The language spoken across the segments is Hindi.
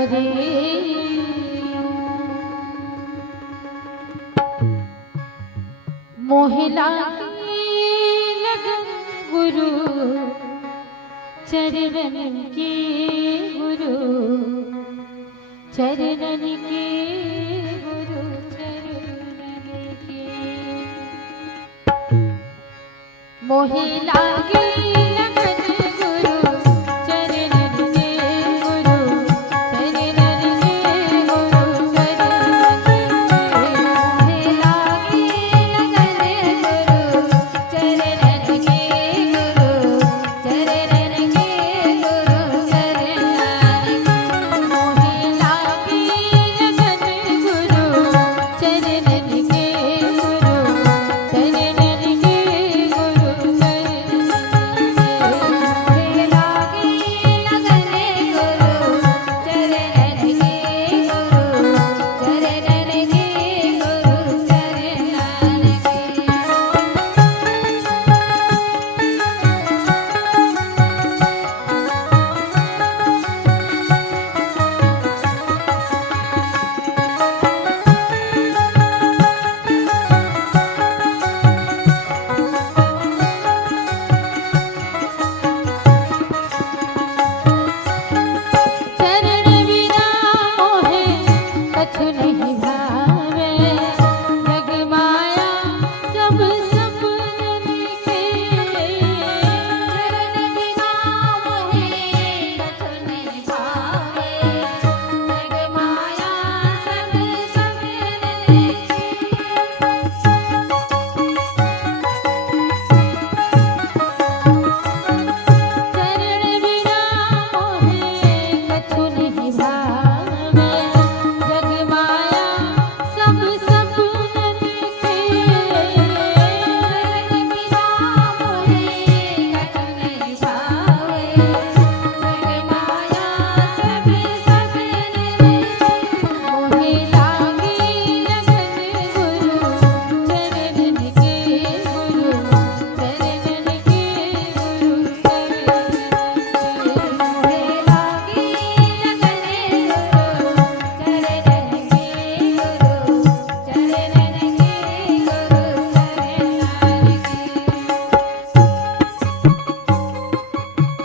हरे मोहिला लगन गुरु चरणन की गुरु चरणन की गुरु चरणन की मोहिला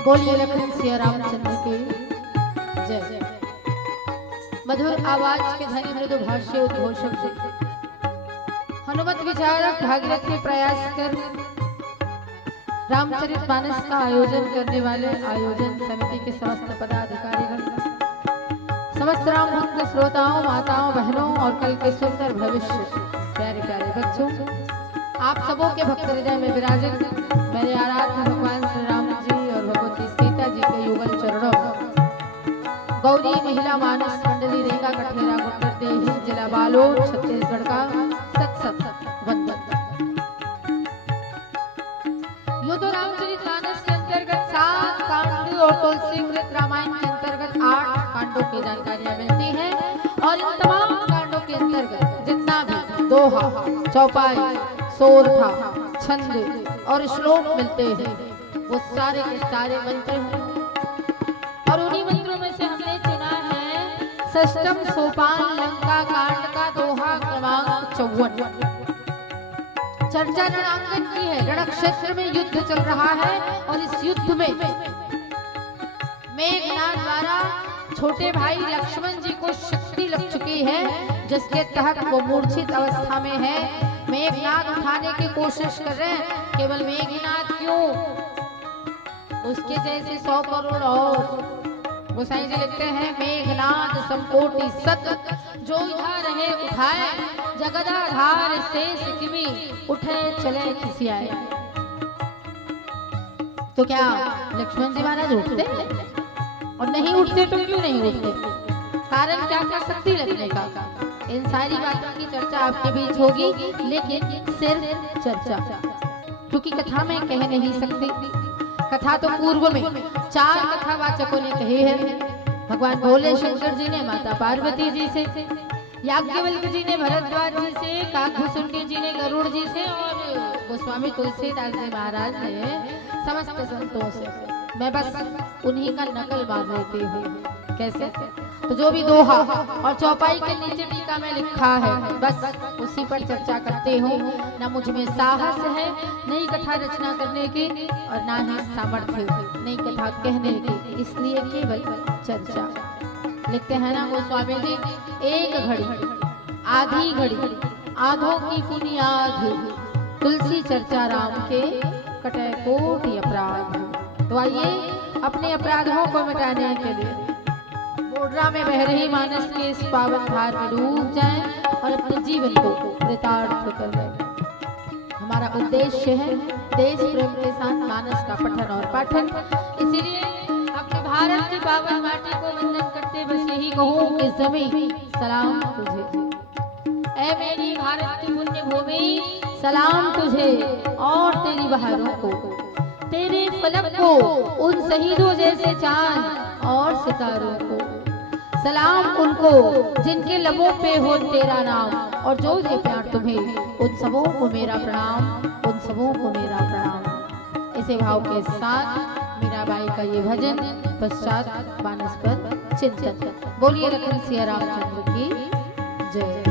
बोलिए लखन सिया रामचंद्र की जय। मधुर आवाज के धनी मृदु भाष्य उद्घोषक से हनुमत विचारक भागीरथ के प्रयास कर रामचरितमानस का आयोजन करने वाले आयोजन समिति के समस्त पदाधिकारीगण, समस्त राम भक्त श्रोताओं, माताओं, बहनों और कल के सुंदर भविष्य प्यारे प्यारे बच्चों, आप सबों के भक्त हृदय में विराजित मेरे आराध्य भगवान श्री राम जी और भगवती सीता जी के युगल चरणों गौरी महिला मानस मंडली रेगा कठेरा गुट्टर देही जिला बालोद छत्तीसगढ़ का सत सत वंदन। यो तो रामचरितमानस के अंतर्गत 7 कांड और तुलसी कृत रामायण के अंतर्गत 8 कांडों की जानकारियां मिलती हैं और इन तमाम कांडों के अंतर्गत जितना भी दोहा, चौपाई, सोरठा, छंद और श्लोक मिलते हैं वो सारे के सारे मंत्र हैं और उन्हीं मंत्रों में से हमने चुना है षष्ठम सोपान लंका कांड का दोहा क्रमांक 54। चर्चा रणांगन की है, रण क्षेत्र में युद्ध चल रहा है और इस युद्ध में मेघनाद द्वारा छोटे भाई लक्ष्मण जी को शक्ति लग चुकी है जिसके तहत वो मूर्छित अवस्था में है। मेघनाद उठाने की कोशिश कर रहे हैं, केवल मेघनाद क्यों, उसके जैसे 100 करोड़ और। गोसाई जी लिखते हैं मेघनाद समकोटि सत जो इधर रहे उठाए जगदाधार शेष किमी उठे चले खिसियाए। तो क्या लक्ष्मण जी महाराज उठते हैं? और नहीं उठते तो क्यों नहीं उठते? कारण क्या था शक्ति लगने का? इन सारी बातों की चर्चा आपके बीच होगी, लेकिन सिर्फ चर्चा, क्योंकि कथा में कह नहीं सकती। कथा तो पूर्व में 4 कथावाचकों ने कही है। भगवान भोले शंकर जी ने माता पार्वती जी से, याज्ञवल्क्य जी ने भरद्वाज जी से, काकभूषुंडी जी ने गरुड़ जी से और गोस्वामी तुलसीदास जी महाराज ने समस्त संतों से। मैं बस उन्हीं का नकल मार लेती हूँ। कैसे? तो जो भी दोहा और चौपाई के नीचे टीका में लिखा है बस उसी पर चर्चा करते हूँ। ना मुझ में साहस है नई कथा रचना करने की और ना ही सामर्थ्य नई कथा कहने की, इसलिए केवल चर्चा। लिखते हैं ना गोस्वामी जी, एक घड़ी आधी घड़ी आधों की बुनियाद, तुलसी चर्चा राम के कटे कोटि अपराध। तो आइए अपने अपराधों को मिटाने के लिए बोडरा में बह रही मानस के इस पावन धार में डूब जाएं और अपने जीवन को कृतार्थ कर लें। हमारा उद्देश्य है देश प्रेम के साथ मानस का पठन और पाठन। इसीलिए अपने भारत की पावन माटी को वंदन करते बस यही कहूँ कि ज़मीं सलाम तुझे, ऐ मेरी भारत की पुण्य भूमि सलाम तुझे और तेरी बहारों को, तेरे फलक को, उन शहीदों जैसे चांद और सितारों को। सलाम उनको जिनके लबों पे हो तेरा नाम और जो दे प्यार तुम्हें, उन सबों को मेरा प्रणाम, उन सबों को मेरा प्रणाम। इसे भाव के साथ मीराबाई का ये भजन, पश्चात मानस पर चिंतन। बोलिए लखन सिया रामचंद्र की जय।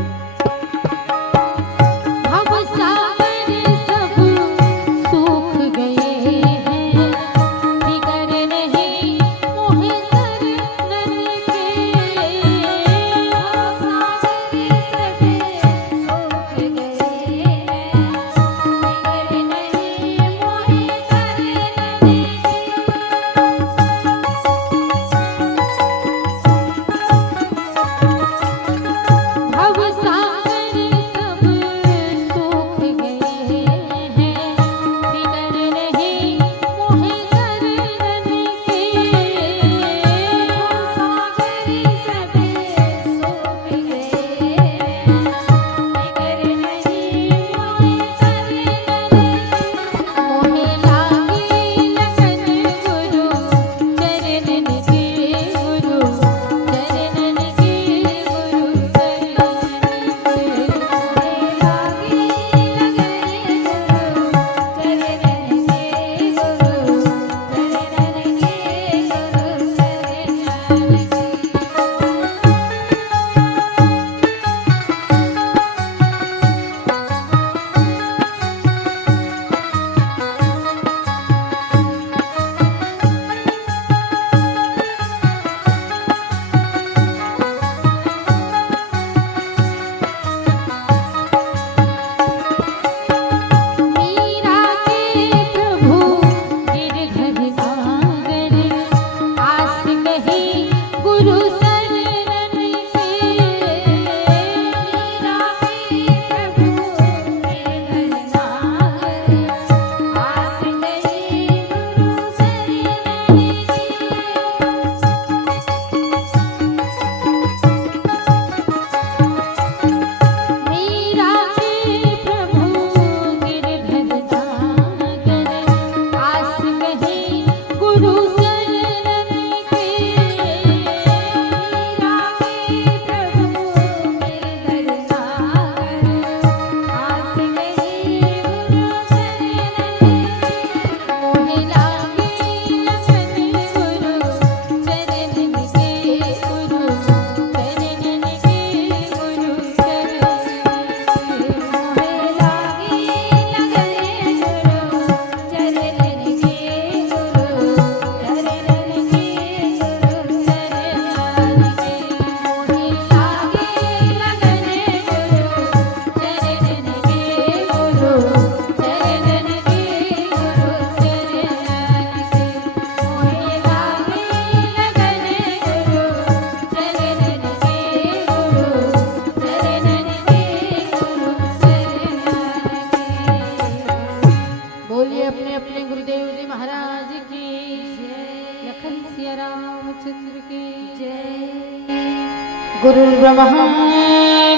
गुरुर्ब्रह्मा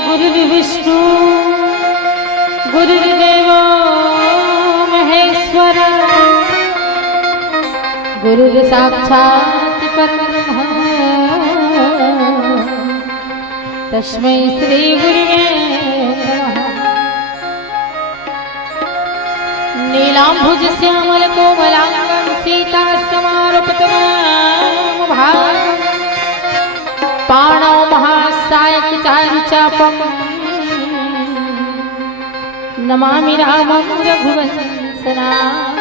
गुरुर्विष्णु गुरुर्देवो महेश्वर गुरुर्साक्षात् परब्रह्म तस्मै श्री गुरुवे नमः। नीलांबुज श्यामल कोमलांगं सीता समार बाणो महासायक चारुचापम नमामि रामं रघुवंशनाथं।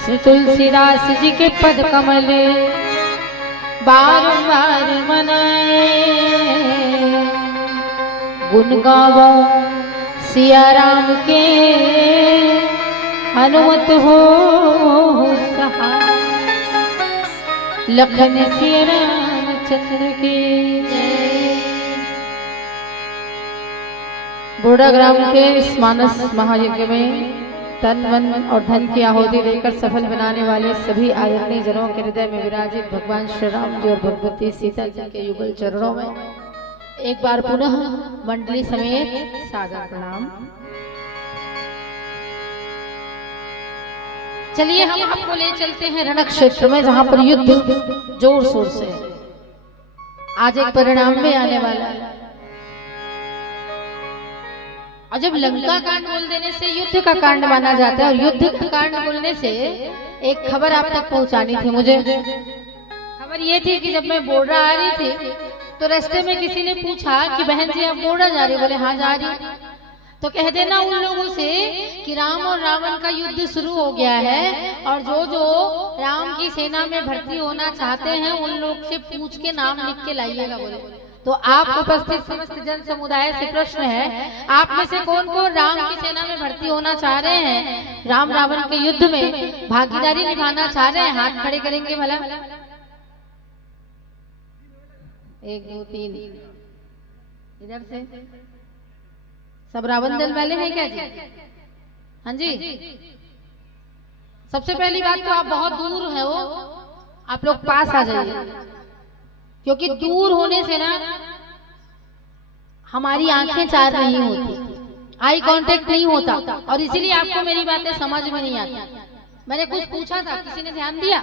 श्री तुलसीदास जी के पद कमल बारंबार मनाए, गुण गावो सिया राम के हनुमत हो सहाय। लखन सिया रामचंद्र की जय। बोड़ा ग्राम के इस मानस महायज्ञ में तन मन और धन की आहुति देकर सफल बनाने वाले सभी आदरणीय जनों के हृदय में विराजित भगवान श्री राम जी और भगवती सीता जी के युगल चरणों में एक बार पुनः मंडली समेत सादर प्रणाम। चलिए हम आपको ले चलते हैं रण क्षेत्र में, जहां पर युद्ध जोर शोर से आज एक परिणाम में आने वाला है। और जब लंका कांड बोल देने से युद्ध का कांड माना जाता है, और युद्ध का कांड बोलने से एक खबर आप तक पहुंचानी थी मुझे। खबर ये थी कि जब मैं बोर्डा आ रही थी तो रास्ते में किसी ने पूछा कि बहन जी आप बोर्डा जा रही? बोले हाँ जा रही। तो कह देना उन लोगों से कि राम और रावण का युद्ध शुरू हो गया है, और जो जो राम की सेना में भर्ती होना चाहते हैं उन लोग से पूछ के नाम लिख के लाइएगा। बोले तो आप उपस्थित समस्त जन समुदाय से प्रश्न है, आप में से कौन कौन राम की सेना में भर्ती होना चाह रहे हैं, राम रावण के युद्ध में भागीदारी निभाना चाह रहे हैं? हाथ खड़े करेंगे भला। 1 2 3 इधर से सब रावण दल वाले हैं क्या जी? हाँ जी। सबसे पहली बात तो आप बहुत दूर है, वो आप लोग पास आ जाइए, क्योंकि दूर होने से ना हमारी आंखें चार नहीं होती, आई कांटेक्ट नहीं होता, और इसीलिए आपको मेरी बातें समझ में नहीं आती। मैंने कुछ पूछा था, किसी ने ध्यान दिया?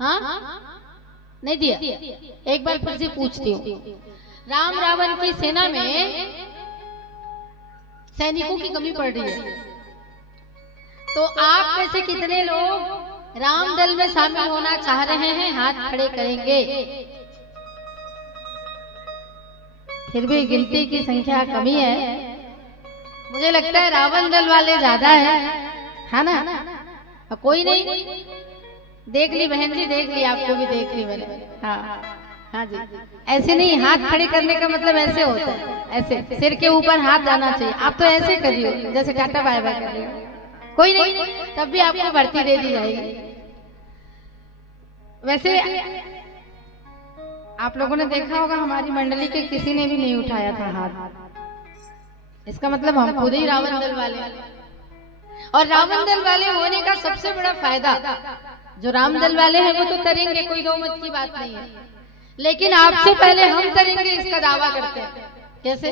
हाँ नहीं दिया? एक बार फिर से पूछती हूँ। राम रावण की सेना में सैनिकों की कमी पड़ रही है, तो आप में से कितने लोग राम दल में शामिल होना चाह रहे हैं? हाथ खड़े करेंगे। फिर भी गिनती की संख्या कमी है, मुझे लगता है रावण दल वाले ज्यादा है ना? कोई नहीं, देख ली बहन जी, देख ली, आपको भी देख ली मैंने। हाँ हाँ जी, ऐसे नहीं, हाथ खड़े करने का मतलब ऐसे होता है, ऐसे सिर के ऊपर हाथ जाना चाहिए। आप तो ऐसे कर रही हो जैसे टाटा बाय बाय कर रही हो। कोई नहीं, तब भी आपको भर्ती दे दी जाएगी। वैसे आप लोगों ने देखा होगा हमारी मंडली के किसी ने भी नहीं उठाया था हाथ, इसका मतलब हम खुद ही रावण दल वाले। और रावण दल वाले होने का सबसे बड़ा फायदा, जो राम दल वाले हैं वो तो तरेंगे, कोई दो मत की बात नहीं है, लेकिन आपसे पहले हम तरेंगे इसका दावा करते हैं। कैसे?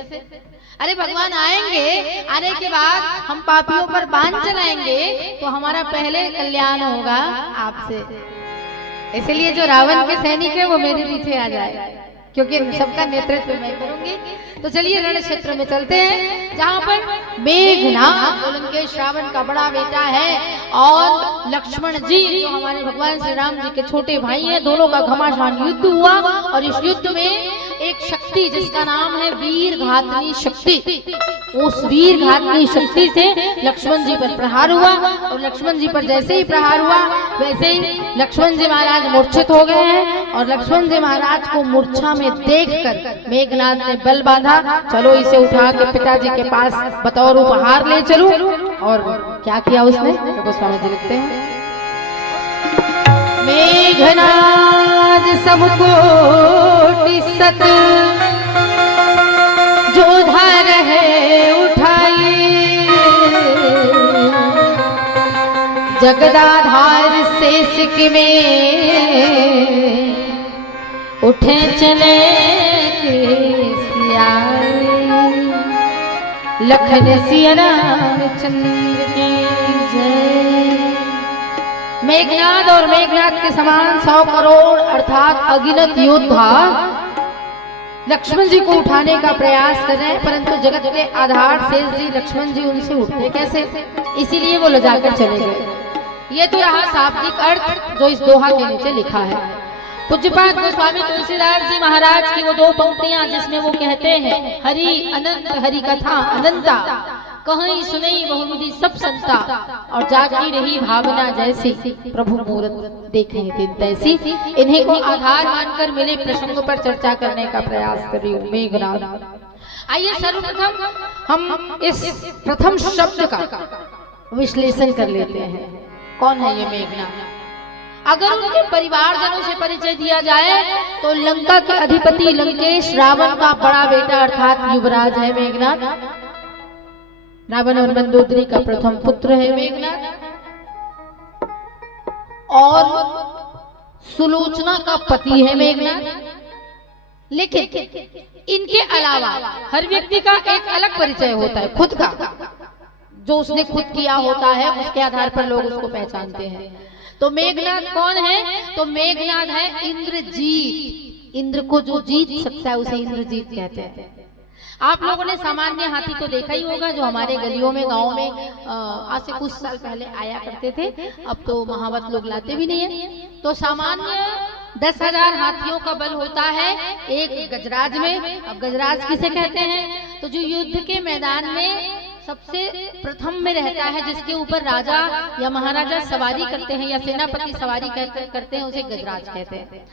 अरे भगवान आएंगे, आने के बाद हम पापियों पर बाण चलाएंगे तो हमारा पहले कल्याण होगा आपसे। इसलिए जो रावण के सैनिक है वो मेरे पीछे आ जाए, क्योंकि सबका नेतृत्व मैं करूंगी। तो चलिए रण क्षेत्र में चलते हैं, जहाँ पर मेघनाद लंकेश रावण का बड़ा बेटा है, और लक्ष्मण जी जो हमारे भगवान श्री राम जी के छोटे भाई हैं, दोनों का घमासान युद्ध हुआ। और इस युद्ध में एक शक्ति जिसका नाम है वीर घातनी शक्ति, उस वीर घातनी शक्ति से लक्ष्मण जी पर प्रहार हुआ। और लक्ष्मण जी पर जैसे ही प्रहार हुआ वैसे ही लक्ष्मण जी महाराज मूर्छित हो गए हैं। और लक्ष्मण जी महाराज को मूर्छा में देखकर मेघनाद ने बल बांधा, चलो इसे उठा के पिताजी के पास बतौर उपहार ले चलूं। और क्या किया उसने, तो गोस्वामी जी लिखते हैं, मेघनाद सबको सत जो धर है उठाई, जगदाधार शेष में उठे चले लखन सिया रामचंद्र की जय। मेघनाद और मेघनाद के समान 100 करोड़ अर्थात अगिनत योद्धा लक्ष्मण जी को उठाने का प्रयास कर रहे हैं, परंतु जगत के आधार शेष जी लक्ष्मण जी उनसे उठते कैसे, इसीलिए वो लजाकर चले गए। ये तो रहा शाब्दिक अर्थ जो इस दोहा के नीचे लिखा है। पूज्यपाद गोस्वामी तुलसीदास जी महाराज की वो दो पंक्तियां जिसमें वो कहते हैं, हरि अनंत हरि कथा अनंता, कहीं सुनई बहुविधि सब संता, और जागी रही भावना जैसी, प्रभु मूरत देखे दिन तैसी। इन्हीं को आधार मानकर मिले प्रसंग पर चर्चा करने का प्रयास कर रही हूँ। मेघनाद। आइए सर्वप्रथम हम इस प्रथम शब्द का विश्लेषण कर लेते हैं। कौन है ये मेघनाद? अगर उनके परिवारजनों से परिचय दिया जाए तो लंका के अधिपति लंकेश रावण का बड़ा बेटा अर्थात युवराज है मेघनाद। रावण और मंदोदरी का प्रथम पुत्र है मेघनाद, और सुलोचना का पति है मेघनाद। लेकिन इनके अलावा हर व्यक्ति का एक अलग परिचय होता है, खुद का, जो उसने खुद किया होता है, उसके आधार पर लोग उसको पहचानते हैं। तो मेघनाद कौन है? तो मेघनाद है इंद्रजीत। इंद्र को जो जीत सकता है उसे इंद्रजीत कहते हैं। आप लोगों ने सामान्य हाथी तो देखा ही होगा, जो हमारे गलियों में गांव में आज से कुछ साल पहले आया करते थे, अब तो महावत लोग लाते भी नहीं है। तो सामान्य 10,000 हाथियों का बल होता है एक गजराज में। अब गजराज किसे कहते हैं? तो जो युद्ध के मैदान में सबसे प्रथम में रहता है, जिसके ऊपर राजा या महाराजा सवारी करते हैं या सेनापति सवारी करते हैं, उसे गजराज कहते हैं।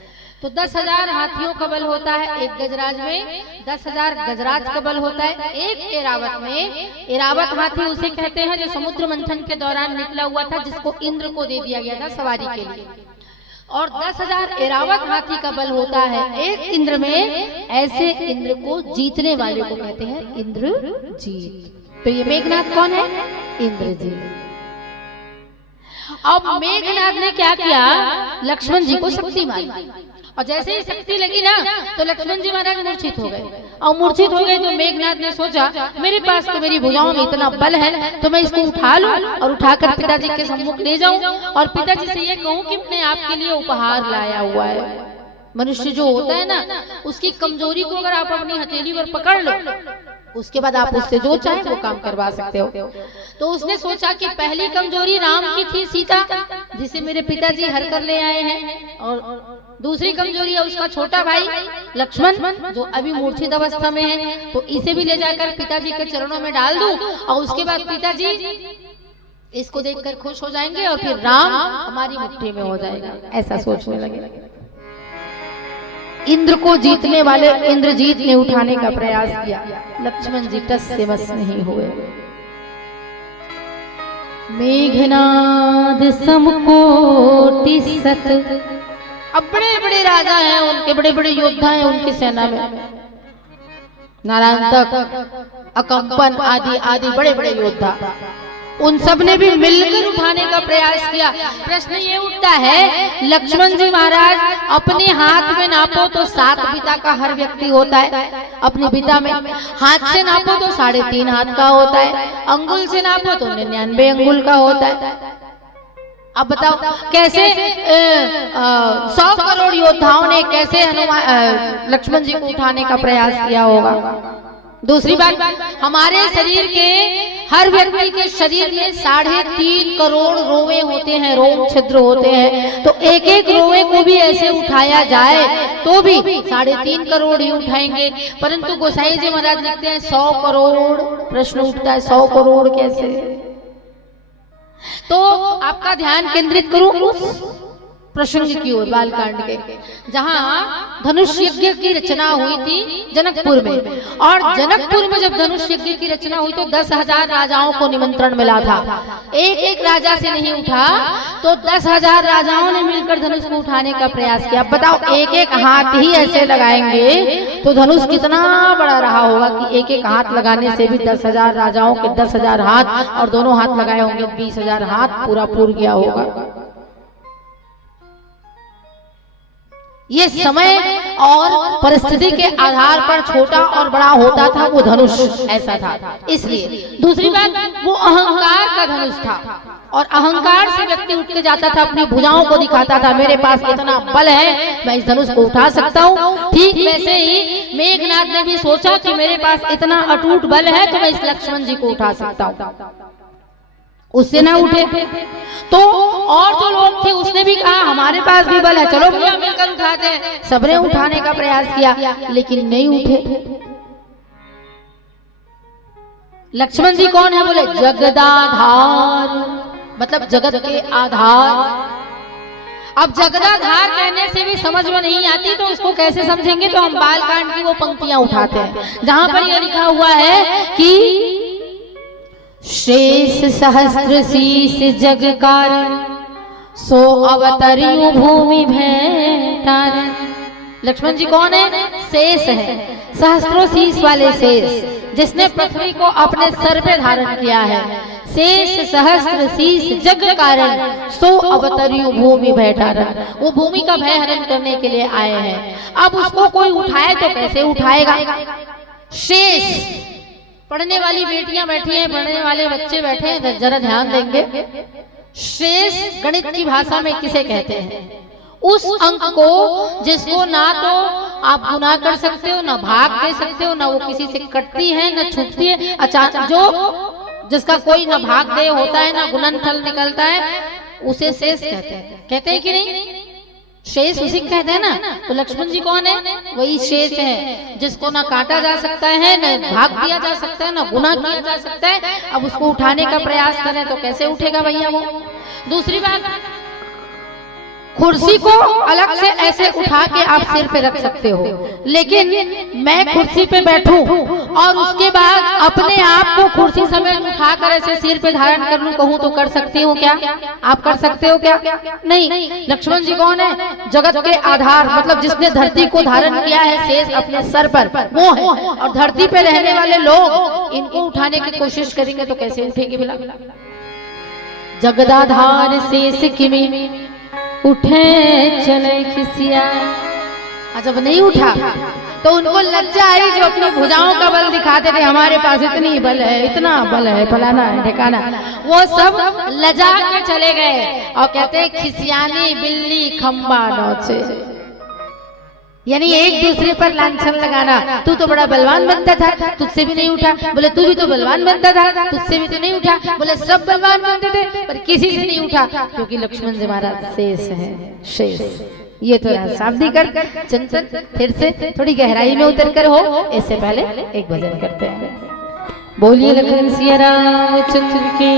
तो 10,000 हाथियों का बल होता है एक गजराज में, 10,000 गजराज का बल होता है एक एरावत में। एरावत हाथी उसे कहते हैं जो समुद्र मंथन के दौरान निकला हुआ था, जिसको इंद्र को दे दिया गया था सवारी के लिए। और 10,000 एरावत हाथी का बल होता है एक इंद्र में। ऐसे इंद्र को जीतने वाले को कहते हैं इंद्रजीत। तो ये मेघनाद कौन है? इंद्रजीत। अब मेघनाद ने क्या किया? लक्ष्मण जी को शक्ति मारी, और जैसे ही शक्ति लगी ना तो लक्ष्मण जी महाराज मूर्छित हो गए। और मूर्छित हो गए तो मेघनाद ने सोचा, मेरे पास तो मेरी भुजाओं में इतना बल है, तो मैं इसको उठा लूं और उठाकर पिताजी के सम्मुख ले जाऊं, और पिताजी से ये कहूं कि मैंने आपके लिए उपहार लाया हुआ है। मनुष्य जो होता है ना, उसकी कमजोरी को अगर आप अपनी हथेली पर पकड़ लो, उसके बाद आप उससे जो चाहे वो काम करवा सकते हो। तो उसने सोचा कि पहली कमजोरी राम की थी, सीता, जिसे मेरे पिताजी हर कर ले आए हैं, और दूसरी कमजोरी है उसका छोटा भाई लक्ष्मण, जो अभी मूर्छित अवस्था में है। तो इसे भी ले जाकर पिताजी के चरणों में डाल दूं, और उसके बाद पिताजी इसको देखकर खुश हो जाएंगे, और फिर राम हमारी मुट्ठी में हो जाएगा। ऐसा सोचने लगे। इंद्र को जीतने वाले इंद्रजीत ने उठाने का प्रयास किया। लक्ष्मण जी टस से मस नहीं हुए। मेघनाद समकोटि सत। अब बड़े बड़े राजा हैं, उनके बड़े बड़े योद्धा हैं उनकी सेना में, नारायणतक, अकंपन आदि आदि बड़े बड़े योद्धा, उन सब ने भी मिलकर उठाने का प्रयास किया। प्रश्न ये उठता है, लक्ष्मण जी महाराज अपने हाथ में नापो तो 7 बिता का हर व्यक्ति होता है, अपनी बिता में हाथ से नापो तो 3.5 हाथ का होता है, अंगुल से नापो तो 99 अंगुल का होता है। अब बताओ कैसे 100 करोड़ योद्धाओं ने कैसे लक्ष्मण जी को उठाने का प्रयास किया होगा। दूसरी बात, हमारे शरीर के हर व्यक्ति के शरीर में 3.5 करोड़ रोवे होते हैं, रोम छिद्र होते हैं। तो एक एक रोवे को भी ऐसे उठाया जाए तो भी 3.5 करोड़ ही उठाएंगे। परंतु गोसाई जी महाराज लिखते हैं 100 करोड़। प्रश्न उठता है 100 करोड़ कैसे? तो आपका ध्यान केंद्रित करूं उस प्रसंग की ओर, बालकांड के, जहां धनुष यज्ञ की रचना हुई थी जनकपुर में। और जनकपुर में जब धनुष यज्ञ की रचना हुई तो 10,000 राजाओं को निमंत्रण मिला था। एक एक राजा से नहीं उठा, तो 10,000 राजाओं ने मिलकर धनुष को उठाने का प्रयास किया। बताओ एक एक हाथ ही ऐसे लगाएंगे तो धनुष कितना बड़ा रहा होगा कि एक एक हाथ लगाने से भी 10,000 राजाओं के 10,000 हाथ, और दोनों हाथ लगाए होंगे 20,000 हाथ पूरा पूर गया होगा। ये समय और परिस्थिति के आधार पर छोटा और बड़ा होता था वो धनुष, ऐसा था। इसलिए दूसरी बात, वो अहंकार का धनुष था, और अहंकार से व्यक्ति उठ के जाता था, अपनी भुजाओं को दिखाता था, मेरे पास इतना बल है, मैं इस धनुष को उठा सकता हूँ। ठीक वैसे ही मेघनाद ने भी सोचा कि मेरे पास इतना अटूट बल है तो मैं इस लक्ष्मण जी को उठा सकता हूँ। उससे ना उठे। तो और जो लोग थे उसने भी कहा हमारे पास भी बल है, चलो भैया मिलकर उठाते हैं। सबने उठाने का प्रयास किया लेकिन नहीं उठे। लक्ष्मण जी कौन है? बोले जगदाधार, मतलब जगत के आधार। अब जगदाधार कहने से भी समझ में नहीं आती तो इसको कैसे समझेंगे? तो हम बालकांड की वो पंक्तियां उठाते हैं जहां पर यह लिखा हुआ है कि शेष सहस्त्र शीस जग कारण, सो अवतरियु भूमि भेटारण। लक्ष्मण जी कौन है? शेष है, सहस्त्रों शीस वाले शेष, जिसने पृथ्वी को अपने सर पे धारण किया है। शेष सहस्त्र शीस जग कारण, सो अवतरियु भूमि भेटारण। वो भूमि का भय हरण करने के लिए आए हैं। अब उसको कोई उठाए तो कैसे उठाएगा? शेष, पढ़ने वाली बेटियां बैठी हैं, पढ़ने वाले बच्चे बैठे हैं, जरा ध्यान देंगे। शेष गणित की भाषा में किसे कहते हैं? उस अंक को जिसको ना तो आप गुना कर सकते हो, ना भाग दे सकते हो, ना वो किसी से कटती है, ना छूटती है। अच्छा, जो जिसका कोई ना भाग दे होता है, ना गुणनफल निकलता है, उसे शेष कहते हैं। कहते हैं कि नहीं? शेष उसी कहते हैं ना। तो लक्ष्मण जी कौन है? वही शेष है, जिसको ना काटा जा सकता है, ना भाग दिया जा सकता है, ना गुना किया जा सकता है। अब उसको उठाने का प्रयास करें तो कैसे उठेगा भैया वो? दूसरी बात, कुर्सी को अलग से ऐसे उठा के आप सिर पे रख सकते हो, लेकिन मैं कुर्सी पे बैठूं और उसके बाद अपने आप को कुर्सी समेत उठाकर ऐसे सिर पे धारण कर लूं, कहूं तो कर सकती हूँ क्या? आप कर सकते हो क्या? नहीं। लक्ष्मण जी कौन है? जगत के आधार, मतलब जिसने धरती को धारण किया है शेष अपने सर पर, वो है। और धरती पे रहने वाले लोग इनको उठाने की कोशिश करेंगे तो कैसे उठेंगे भला? जगदाधार शेष किमी उठे चले खिसिया। जब नहीं उठा तो उनको लज्जा आई, जो अपनी भुजाओं का बल दिखाते थे, हमारे पास इतनी बल है, इतना बल है, फलाना है, ठिकाना, वो सब लजा के चले गए और कहते खिसियानी बिल्ली खंबा नोचे। यानी एक दूसरे पर लांछन लगाना। तू तो बड़ा बलवान बनता था, तुझसे भी नहीं उठा। बोले तू भी तो बलवान बनता था, तुझसे भी तो नहीं उठा। बोले सब बलवान बनते थे पर किसी से नहीं उठा, क्योंकि लक्ष्मण जी महाराज शेष है। शेष ये तो शाब्दिक अर्थ। चंचल फिर से थोड़ी गहराई में उतर कर हो, इससे पहले एक भजन करते हैं। बोलिए लखन सिया रामचंद्र के।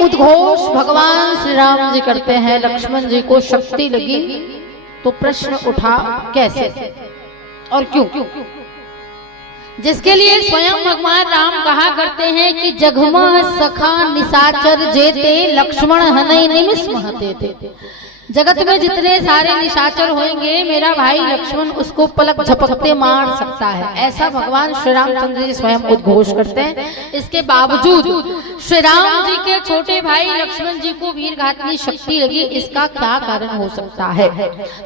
उद्घोष भगवान श्री राम जी करते हैं। लक्ष्मण जी को शक्ति लगी तो प्रश्न उठा कैसे और क्यों, जिसके लिए स्वयं भगवान राम कहा करते हैं कि जगमा सखा निशाचर जेते लक्ष्मण हनई निमिष महते थे। जगत में जितने सारे निशाचर होंगे मेरा भाई लक्ष्मण उसको पलक झपकते मार सकता है, ऐसा भगवान श्री रामचंद्र जी स्वयं उद्घोष करते हैं। इसके बावजूद श्री राम जी के छोटे भाई लक्ष्मण जी को वीरघातनी शक्ति लगी, इसका क्या कारण हो सकता है?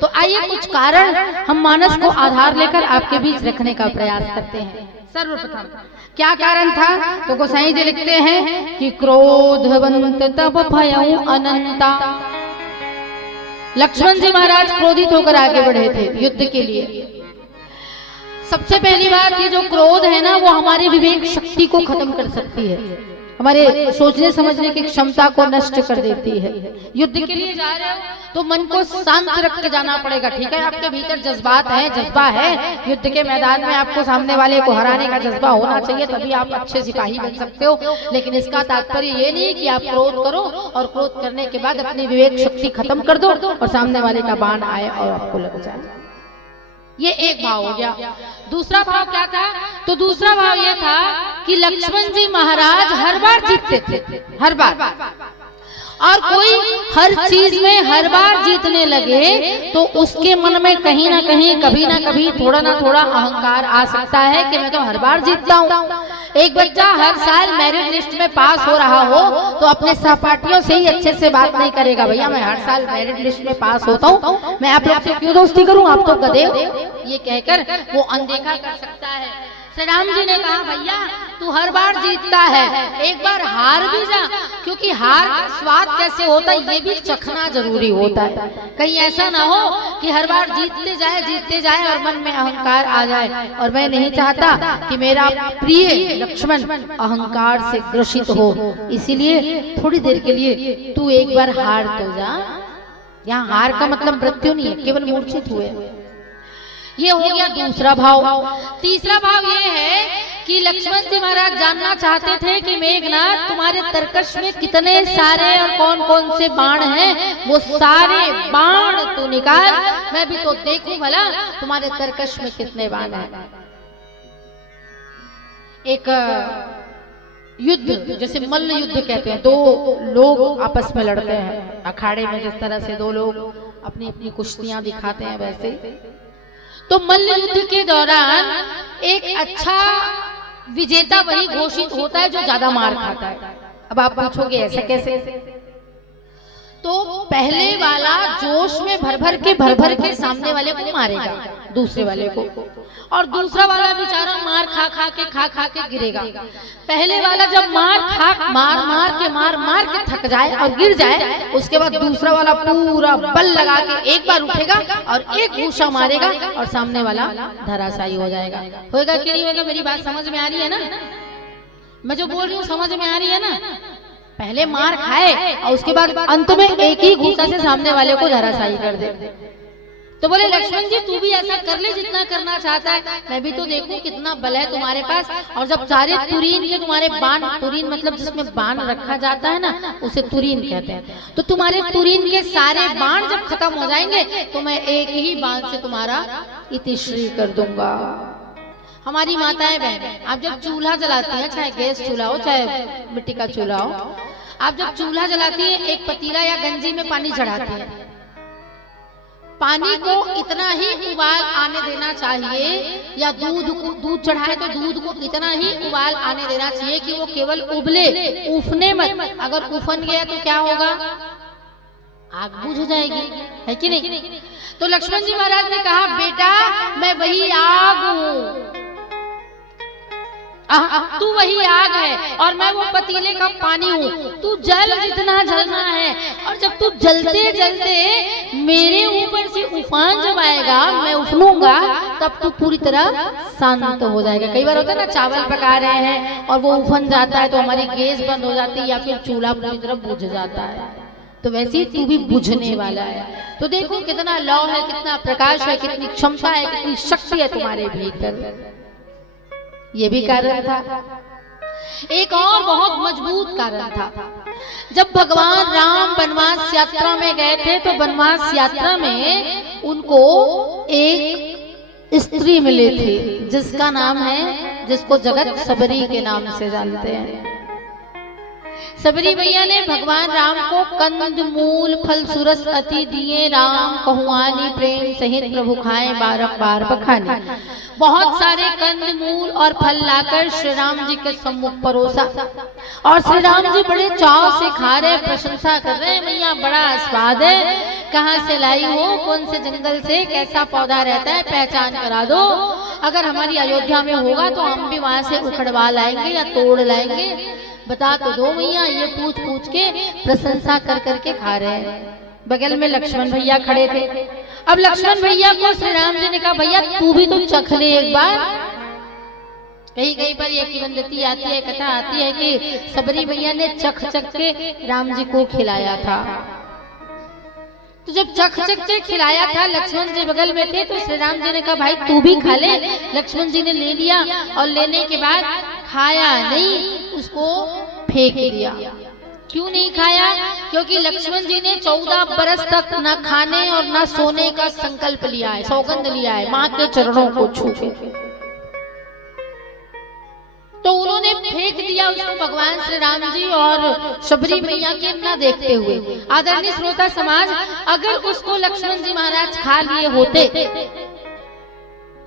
तो आइए कुछ कारण हम मानस को आधार लेकर आपके बीच रखने का प्रयास करते हैं। सर्वप्रथम क्या कारण था? तो गोसाई जी लिखते हैं कि क्रोधवंत तब भयउ अनंता। लक्ष्मण जी महाराज क्रोधित होकर आगे बढ़े थे युद्ध के लिए। सबसे पहली बात, ये जो क्रोध है ना वो हमारे विवेक शक्ति को खत्म कर सकती है, हमारे सोचने समझने की क्षमता को नष्ट कर देती है। युद्ध के लिए जा रहे हो तो मन को शांत रख के जाना पड़ेगा, ठीक है? आपके भीतर जज्बात है, जज्बा है, युद्ध के मैदान में आपको सामने वाले को हराने का जज्बा होना चाहिए, तभी आप अच्छे सिपाही बन सकते हो। लेकिन इसका तात्पर्य ये नहीं कि आप क्रोध करो और क्रोध करने के बाद अपनी विवेक शक्ति खत्म कर दो और सामने वाले का बाण आए और आपको लग जाए। ये एक भाव हो गया। दूसरा भाव क्या था? तो दूसरा भाव ये था कि लक्ष्मण जी महाराज हर बार जीतते थे, हर बार, और कोई हर चीज में हर बार जीतने लगे तो उसके मन में कहीं ना कहीं कभी ना कभी थोड़ा ना थोड़ा अहंकार आ सकता है कि मैं तो हर बार जीतता हूँ। एक बच्चा हर साल मेरिट लिस्ट में पास हो रहा हो तो अपने सहपाठियों से ही अच्छे से बात नहीं करेगा, भैया मैं हर साल मेरिट लिस्ट में पास होता हूँ, मैं आप लोग से क्यों दोस्ती करूँ, आप तो गधे हो, ये कहकर वो अनदेखा कर सकता है। श्री राम जी ने कहा भैया तू हर बार जीतता है, एक बार हार भी जा, क्योंकि हार का स्वाद कैसे होता है ये भी चखना जरूरी होता है। कहीं ऐसा ना हो कि हर बार जीतते जाए और मन में अहंकार आ जाए, और मैं नहीं चाहता कि मेरा प्रिय लक्ष्मण अहंकार से ग्रसित हो। इसीलिए थोड़ी देर के लिए तू एक बार हार तो जा। यहाँ हार का मतलब मृत्यु नहीं है, केवल मूर्छित हुए। ये हो गया दूसरा भाव। तीसरा भाव ये है कि लक्ष्मण जी महाराज जानना चाहते थे कि मेघनाथ तुम्हारे तरकश में कितने सारे और कौन कौन से बाण हैं, वो सारे बाण तू निकाल, मैं भी तो देखूं भला तुम्हारे तरकश में कितने बाण हैं। एक युद्ध जैसे मल्ल युद्ध कहते हैं, दो लोग आपस में लड़ते हैं अखाड़े में, जिस तरह से दो लोग अपनी अपनी कुश्तियां दिखाते हैं वैसे। तो मल्ल युद्ध के दौरान एक अच्छा विजेता वही घोषित होता है जो ज्यादा मार खाता है। अब आप पूछोगे ऐसे कैसे? तो पहले वाला जोश में भर भर के सामने वाले को मारेगा, दूसरे वाले को, और दूसरा वाला बेचारा मार खा के गिरेगा। पहले वाला जब मार के थक जाए और गिर जाए, उसके बाद दूसरा वाला पूरा बल लगा के एक बार उठेगा और एक घूसा मारेगा और सामने वाला धराशायी हो जाएगा। होएगा कि नहीं होगा? मेरी बात समझ में आ रही है ना? मैं जो बोल रही हूँ समझ में आ रही है ना? पहले मार खाए और उसके बाद अंत में एक ही घूसा से सामने वाले को धराशायी कर दे। तो बोले लक्ष्मण जी तू भी ऐसा कर ले जितना करना चाहता है, मैं भी तो देखूं कितना बल है तुम्हारे पास। और जब सारे तुरीन के तुम्हारे बाण, तुरीन मतलब जिसमें बाण रखा जाता है ना, उसे तुरीन कहते हैं, तो तुम्हारे तुरीन के सारे बाण जब खत्म हो जाएंगे तो मैं एक ही बाण से तुम्हारा इतिश्री कर दूंगा। हमारी माताएं बहनें, आप जब चूल्हा जलाती हैं, चाहे गैस चूल्हा हो चाहे मिट्टी का चूल्हा हो, आप जब चूल्हा जलाती हैं एक पतीला या गंजी में पानी चढ़ाती हैं, पानी को इतना ही उबाल आने देना चाहिए, या दूध चढ़ाए तो दूध को इतना ही उबाल आने देना चाहिए कि वो केवल उबले, उफने मत। अगर उफन गया तो क्या होगा? आग बुझ जाएगी, है कि नहीं? तो लक्ष्मण जी महाराज ने कहा बेटा मैं वही आग हूँ, तू वही आग है और मैं वो पतीले का पानी हूँ। तू जल जितना जलना है, और जब तू जलते जलते मेरे ऊपर से उफान जब आएगा, मैं उफनूंगा, तब तू पूरी तरह शांत हो जाएगा। कई बार होता है ना, चावल पका रहे हैं और वो उफन जाता है तो हमारी गैस बंद हो जाती है या फिर चूल्हा पूरी तरह बुझ जाता है, तो वैसे ही तू भी बुझने वाला है। तो देखो कितना लौ है, कितना प्रकाश है, कितनी क्षमता है, कितनी शक्ति है तुम्हारे भीतर। ये भी कारण था। एक और बहुत मजबूत कारण था। जब भगवान राम वनवास यात्रा में गए थे तो वनवास यात्रा में उनको एक स्त्री मिली थी जिसका नाम है, जिसको जगत सबरी के नाम से जानते हैं। सबरी मैया ने भगवान राम को कंद मूल फल सुरस अति दिए, राम कहुआनी प्रेम सहित प्रभु खाए बारंबार बखानी। बहुत सारे कंद मूल और फल लाकर श्री राम जी के सम्मुख परोसा और श्री राम जी बड़े चाव से खा रहे, प्रशंसा कर रहे हैं, मैया बड़ा स्वाद है, कहाँ से लाई हो, कौन से जंगल से, कैसा पौधा रहता है, पहचान करा दो, अगर हमारी अयोध्या में होगा तो हम भी वहां से उखड़वा लाएंगे या तोड़ लाएंगे, बता तो दो मैया। ये पूछ पूछ के प्रशंसा कर करके खा रहे हैं। बगल में लक्ष्मण भैया खड़े थे। अब लक्ष्मण भैया को श्री राम जी ने कहा, भैया तू भी तो चख ले एक बार। कहीं कहीं पर ये किवंदती आती है, कथा आती है कि सबरी मैया ने चख चख के राम जी को खिलाया था। तो जब चख चख के खिलाया था, लक्ष्मण जी बगल में थे, तो श्री राम जी ने कहा, भाई तू भी खा ले। लक्ष्मण जी ने ले लिया और लेने के बाद खाया नहीं, उसको फेंक दिया। क्यों नहीं खाया? क्योंकि लक्ष्मण जी ने 14 बरस तक न खाने और न सोने का संकल्प लिया है, सौगंध लिया है माँ के चरणों को छू के, तो उन्होंने फेंक दिया उसको भगवान श्री राम जी और शबरी मैया के न देखते हुए। आदरणीय श्रोता समाज, अगर उसको लक्ष्मण जी महाराज खा लिए होते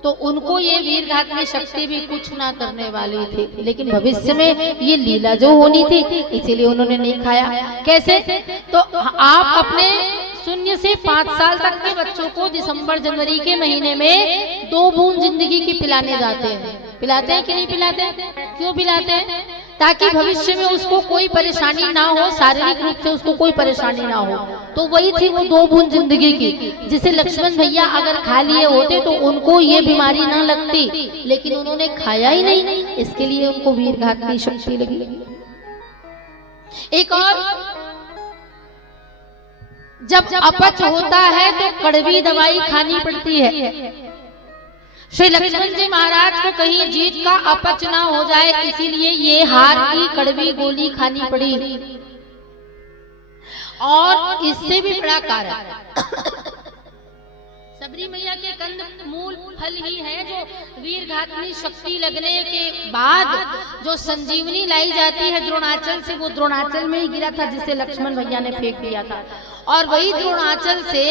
तो उनको ये वीरघातनी शक्ति भी कुछ ना करने वाली थी, लेकिन भविष्य में ये लीला जो होनी थी इसीलिए उन्होंने नहीं खाया। कैसे? तो आप अपने 0 से 5 साल तक के बच्चों को दिसंबर जनवरी के महीने में 2 बूंद जिंदगी की पिलाने जाते हैं। पिलाते हैं कि नहीं पिलाते? क्यों पिलाते हैं? ताकि भविष्य में उसको कोई परेशानी ना हो, शारीरिक रूप से उसको कोई परेशानी ना हो। तो वही थी वो 2 बूंद जिंदगी की, जिसे लक्ष्मण भैया अगर खा लिए होते तो उनको ये बीमारी ना लगती, लेकिन उन्होंने खाया ही नहीं, इसके लिए उनको वीरघातनी शक्ति लगी। एक और, जब अपच होता है तो कड़वी दवाई खानी पड़ती है। श्री लक्ष्मण जी महाराज को कहीं जीत का अपच ना हो जाए, इसीलिए ये हार की कड़वी गोली खानी पड़ी। और इससे भी बड़ा कारण सबरी मैया के कंद मूल फल ही है जो वीरघातनी शक्ति लगने के बाद जो संजीवनी लाई जाती है द्रोणाचल से, वो द्रोणाचल में ही गिरा था जिसे लक्ष्मण भैया ने फेंक दिया था। और वही द्रोणाचल से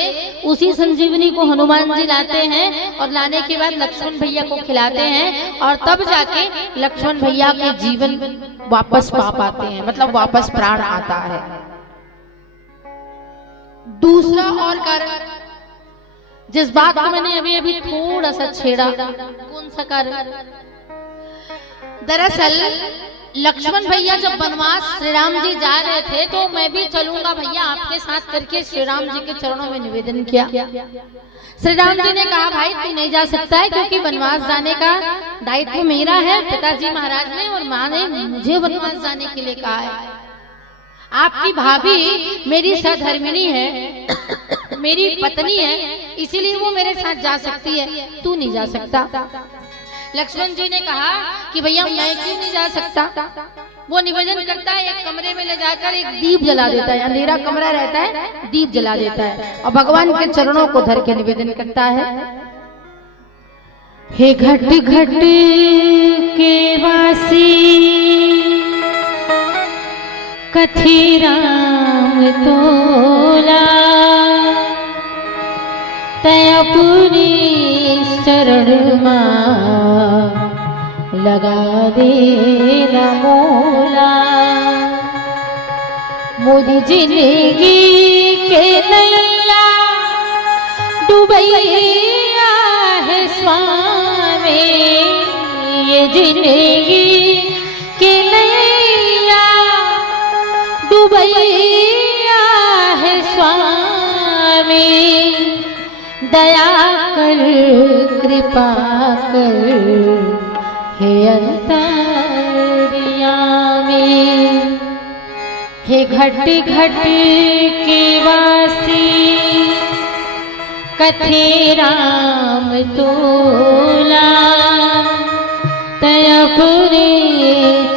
उसी संजीवनी को हनुमान जी लाते हैं और लाने के बाद लक्ष्मण भैया को खिलाते हैं, और तब जाके लक्ष्मण भैया के जीवन वापस पा पाते हैं, मतलब वापस प्राण आता है। दूसरा और कारण जिस बात को मैंने अभी अभी थोड़ा सा छेड़ा, कौन सा कारण? दरअसल लक्ष्मण भैया जब वनवास श्री राम जी जा रहे थे तो मैं भी चलूंगा भैया आपके साथ करके श्री राम जी के चरणों में निवेदन किया। श्री राम जी ने कहा, भाई तू नहीं जा सकता है क्योंकि वनवास जाने का दायित्व मेरा है। पिताजी महाराज ने और माँ ने मुझे वनवास जाने के लिए कहा है। आपकी भाभी मेरी सहधर्मिणी है, मेरी पत्नी है, इसीलिए वो मेरे साथ जा सकती है, तू नहीं जा सकता। लक्ष्मण जी ने कहा कि भैया मैं क्यों नहीं जा सकता? वो निवेदन करता है, एक कमरे में ले जाकर एक दीप जला देता है, अंधेरा कमरा रहता है, दीप जला देता है और भगवान के चरणों को धर के निवेदन करता है, हे घट घट के वासी कथी राम तोला, तय अपनी शरण मां लगा दे न मोला। मोरी जिंदगी के नैया डुबैया है स्वामी, ये जिंदगी के नैया डुबैया है स्वामी, दया कर कृपा कर हे अंतर्यामी। हे घट घट के वासी कथे राम तोला, तय अपने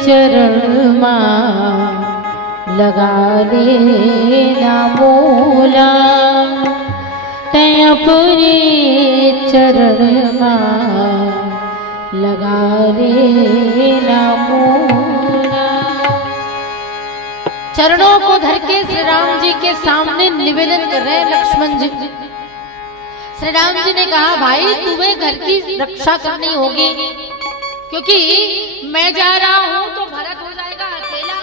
चरण मां लगा लेना मोला तै अपने चरण में लगा लेना मोला। चरणों को धर के श्री राम जी के सामने निवेदन कर रहे हैं लक्ष्मण जी। श्री राम जी ने कहा भाई तुम्हें घर की रक्षा करनी होगी, क्योंकि मैं जा रहा हूं तो भरत हो जाएगा अकेला,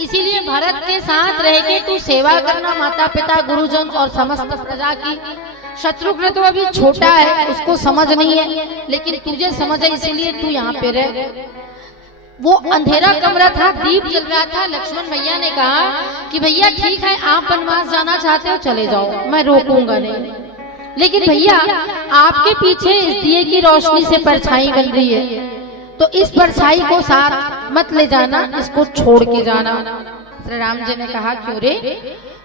इसीलिए भरत के साथ रह के तू सेवा करना, माता पिता गुरुजन और समस्त प्रजा की। शत्रुघ्न तो अभी छोटा है, उसको समझ नहीं है, लेकिन तुझे समझ है, इसीलिए तू यहाँ पे रह। वो अंधेरा कमरा था, दीप जल रहा था। लक्ष्मण भैया ने कहा कि भैया ठीक है, आप वनवास जाना चाहते हो चले जाओ, मैं रोकूंगा नहीं, लेकिन भैया आपके पीछे इस दिए की रोशनी से परछाई बन रही है, तो इस परछाई को साथ मत ले जाना, इसको छोड़ के जाना। श्री राम जी ने कहा क्यों रे,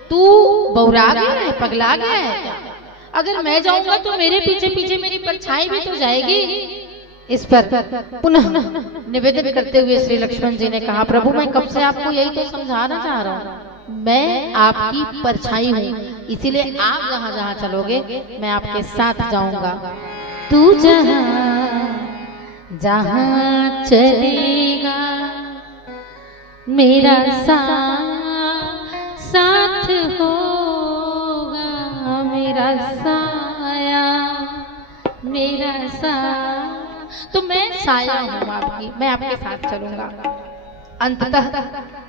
तू बौरा गया है, पगला गया है क्या? अगर मैं जाऊंगा तो मेरे पीछे पीछे मेरी परछाई भी तो जाएगी। इस पर पुनः निवेदन करते हुए श्री लक्ष्मण जी ने कहा प्रभु मैं कब से आपको यही तो समझाना चाह रहा हूँ, मैं आपकी परछाई हूँ, इसीलिए आप जहाँ जहाँ चलोगे मैं आपके साथ जाऊंगा। तू जहाँ जहाँ चलेगा मेरा साथ होगा, मेरा साया मेरा तो मैं साया हूँ आपकी, मैं आपके साथ चलूंगा। अंततः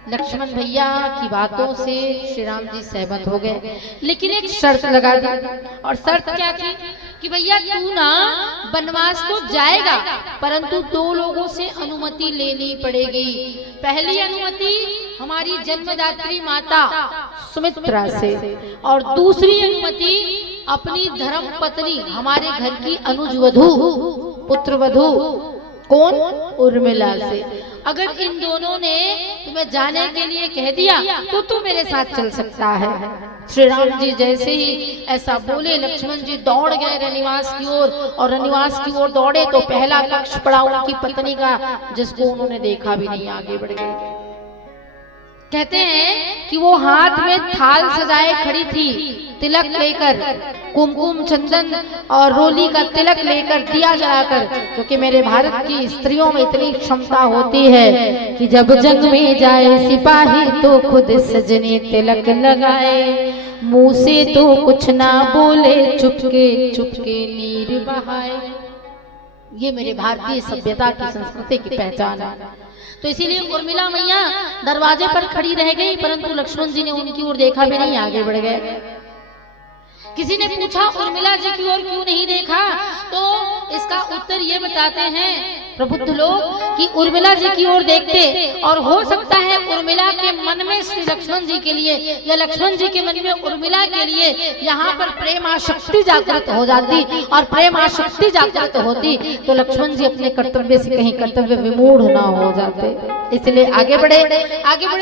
लक्ष्मण भैया की बातों से श्री राम जी सहमत हो गए, लेकिन एक शर्त लगा दी। और शर्त क्या थी कि भैया तू ना वनवास तो जाएगा, परंतु दो लोगों से अनुमति लेनी पड़ेगी। पहली अनुमति हमारी जन्मदात्री माता सुमित्रा से, और दूसरी अनुमति अपनी धर्म पत्नी हमारे घर की अनुज वधू पुत्र वधू कौन, उर्मिला से। अगर इन दोनों ने तुम्हें जाने के लिए कह दिया तो तू मेरे साथ चल सकता है। श्री राम जी जैसे ही ऐसा बोले लक्ष्मण जी दौड़ गए रनिवास की ओर, और रनिवास की ओर दौड़े तो पहला कक्ष पड़ा उनकी पत्नी का, जिसको उन्होंने देखा भी नहीं, आगे बढ़ गए। कहते हैं कि वो हाथ में थाल सजाए खड़ी थी, तिलक लेकर, कुमकुम चंदन और रोली का तिलक लेकर, दिया जलाकर, क्योंकि मेरे भारत की स्त्रियों में इतनी क्षमता होती है कि जब जंग में जाए सिपाही तो खुद सजने तिलक लगाए, मुंह से तो कुछ ना बोले, चुपके चुपके नीर बहाए। ये मेरे भारतीय सभ्यता की संस्कृति की पहचान है। तो इसीलिए उर्मिला मैया दरवाजे पर खड़ी रह गई, परंतु लक्ष्मण जी ने उनकी ओर देखा भी नहीं, आगे बढ़ गए। किसी ने पूछा उर्मिला जी की ओर क्यों नहीं देखा, तो इसका उत्तर ये बताते हैं प्रबुद्ध लोग कि उर्मिला जी की ओर देखते, और हो सकता है उर्मिला के मन में श्री लक्ष्मण जी के लिए या लक्ष्मण जी के मन में उर्मिला के लिए यहाँ पर प्रेम आशक्ति जागृत हो जाती, और प्रेम आशक्ति जागृत होती तो लक्ष्मण जी अपने कर्तव्य से कहीं कर्तव्य विमूढ़ ना हो जाते। इसलिए आगे बढ़े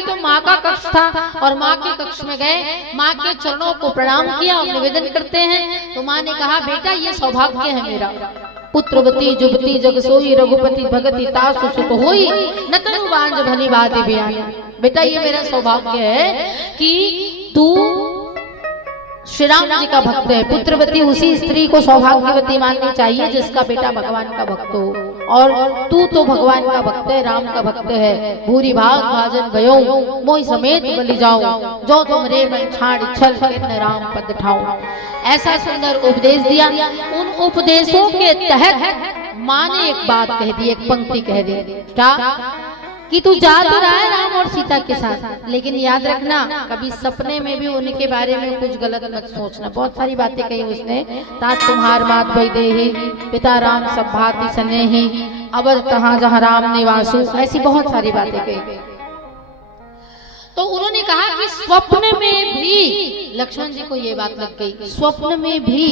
तो माँ का कक्ष था, और माँ के कक्ष में गए, माँ के चरणों को प्रणाम किया और निवेदन करते हैं। तो माँ ने कहा बेटा ये सौभाग्य है मेरा, पुत्रवती जुबती जग सोई, रघुपति भगति तासु सुत होई, न तनु बांझ भली बात बयानी। बेटा ये मेरा सौभाग्य है कि तू श्री राम जी का भक्त है। पुत्रवती उसी स्त्री को सौभाग्यवती माननी चाहिए जिसका बेटा भगवान का भक्त हो, और तू तो भगवान का भक्त है, राम का भक्त है। भूरी भाग भाजन भयो मोहि समेत बलि जाओ, जो तुमरे मन छाड़ छल किन्न राम पद ठाओ। ऐसा सुंदर उपदेश दिया। उन उपदेशों के तहत माँ ने एक बात कह दी, एक पंक्ति कह दी, क्या कि तू जा तो रहा है राम और सीता के साथ, लेकिन याद रखना कभी सपने में भी उनके बारे में कुछ गलत मत सोचना। बहुत सारी बातें कही उसने, तात तुम्हार मात वैदेही, पिता राम सब भांति स्नेही, अवर तहाँ जहाँ राम निवासु, ऐसी बहुत सारी बातें कही। तो उन्होंने कहा कि स्वप्न में भी, लक्ष्मण जी को ये बात लग गई, स्वप्न में भी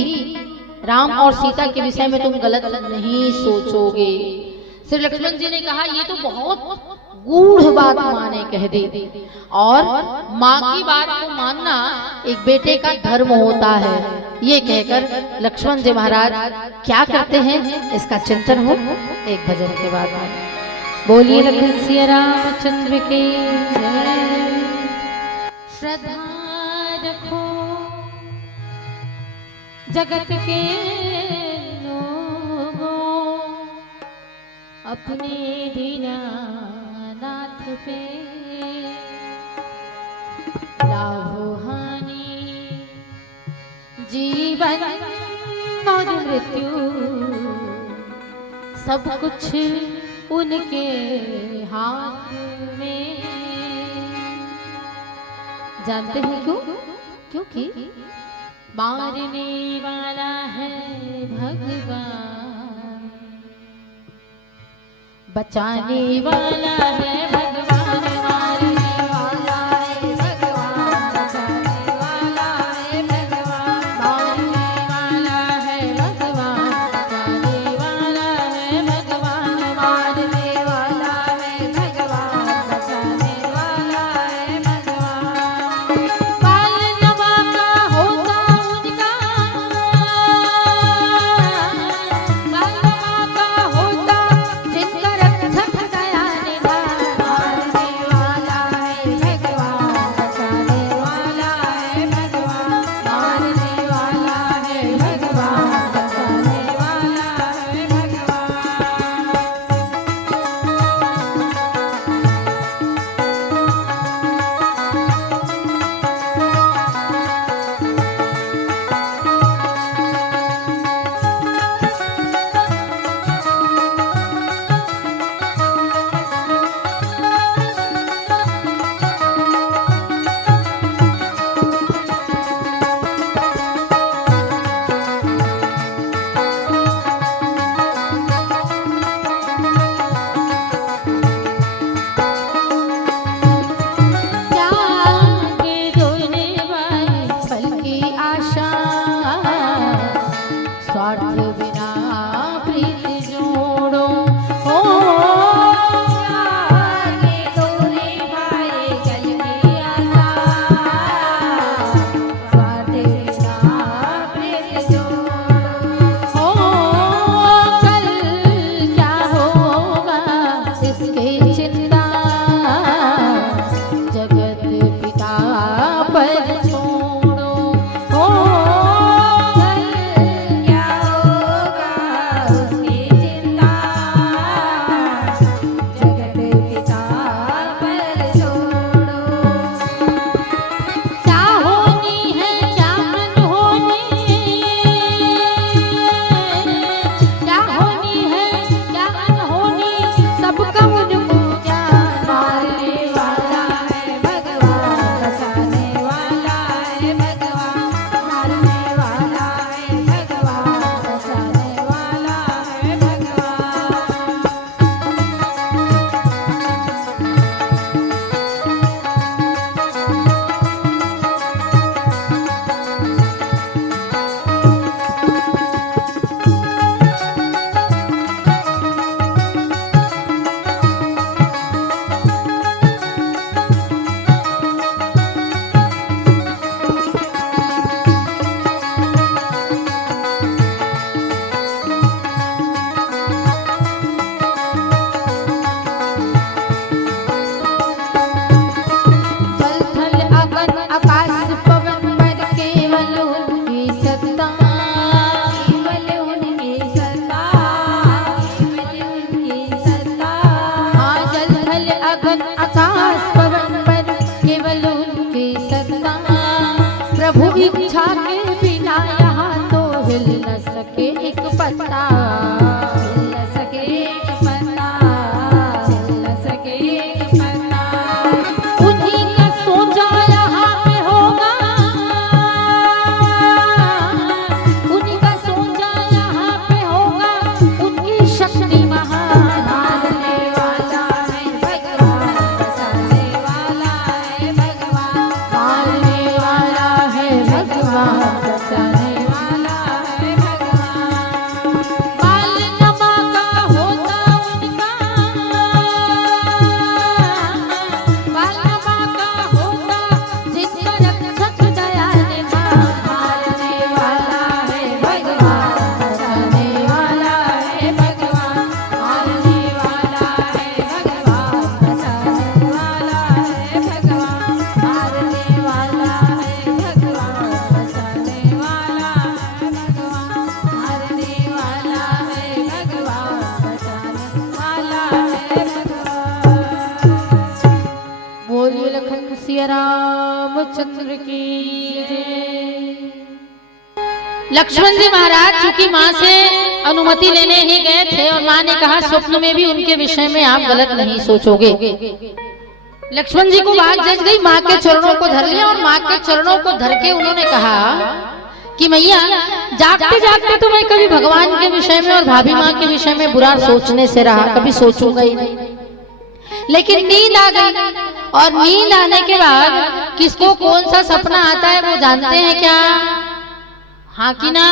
राम और सीता के विषय में तुम गलत नहीं सोचोगे। श्री लक्ष्मण जी ने कहा ये तो बहुत गूढ़ बात माँ ने कह दी, और माँ की बात को मानना एक बेटे का धर्म होता है। ये कहकर लक्ष्मण जी महाराज क्या करते हैं, इसका चिंतन हो एक भजन के बाद में। बोलिए लखन सिया रामचंद्र के जय। श्रद्धा रखो जगत के लोगों, अपने दीनानाथ पे लाभो हानि जीवन और मृत्यु सब कुछ उनके हाथ में। जानते हैं क्यों? क्योंकि मारने वाला है भगवान, बचाने वाला है भगवान, मारने वाला है भगवान, बचाने वाला है भगवान, मारने वाला है भगवान, बचाने वाला है भगवान, मारने वाला है भगवान, बचाने वाला है भगवान। बाल नवा का होता उनका, बाल नवा का होता जिनका रक्षक दया निधान, मारने वाला है भगवान, बचाने वाला है भगवान, मारने वाला है भगवान, बचाने वाला है भगवान। त्यागे दोने वाली फल की आशा, स्वार्थ बिना प्रीत जोड़ो। ओ त्यागे दोने वाली फल की आशा, स्वार्थ बिना प्रीत जोड़ो। ओ कल क्या होगा इसकी चिंता, जगत पिता पर छोड़ो। ओ कल क्या होगा उसकी चिंता, जगत पिता पर छोड़ो। क्या होनी है क्या अनहोनी, क्या होनी है क्या अनहोनी, सबका उनको ज्ञान, मारने वाला है भगवान, बचाने वाला है भगवान, मारने वाला है भगवान, बचाने वाला है भगवान। जल थल अगन आकाश पवन पर केवल उनकी सत्ता, केवल उनकी सत्ता, केवल उनकी सत्ता। हाँ, जल थल अगन आकाश पवन पर केवल उनकी सत्ता, प्रभु इच्छा के बिना यहाँ तो हिल न सके एक पत्ता, हिल न सके एक पत्ता, हिल न सके एक पत्ता। उन्हीं का सोचा यहाँ पे होगा, उन्हीं का सोचा यहाँ पे होगा, उनकी शक्ति महान, मारने वाला है भगवान, बचाने वाला है भगवान, मारने वाला है भगवान, बचाने वाला है भगवान। लक्ष्मण जी महाराज चूंकि माँ से अनुमति लेने ही गए थे और माँ ने कहा स्वप्न में भी उनके विषय में आप गलत नहीं सोचोगे। लक्ष्मण जी को बात जज गई, माँ के चरणों को धर लिया और माँ के चरणों को धर के उन्होंने कहा कि मैया जागते जागते तो मैं कभी भगवान के विषय में और भाभी माँ के विषय में बुरा सोचने से रहा, कभी सोचूंगा ही नहीं। लेकिन नींद आ गई और नींद आने के बाद किसको कौन सा सपना आता है वो जानते हैं क्या? हाँ कि ना?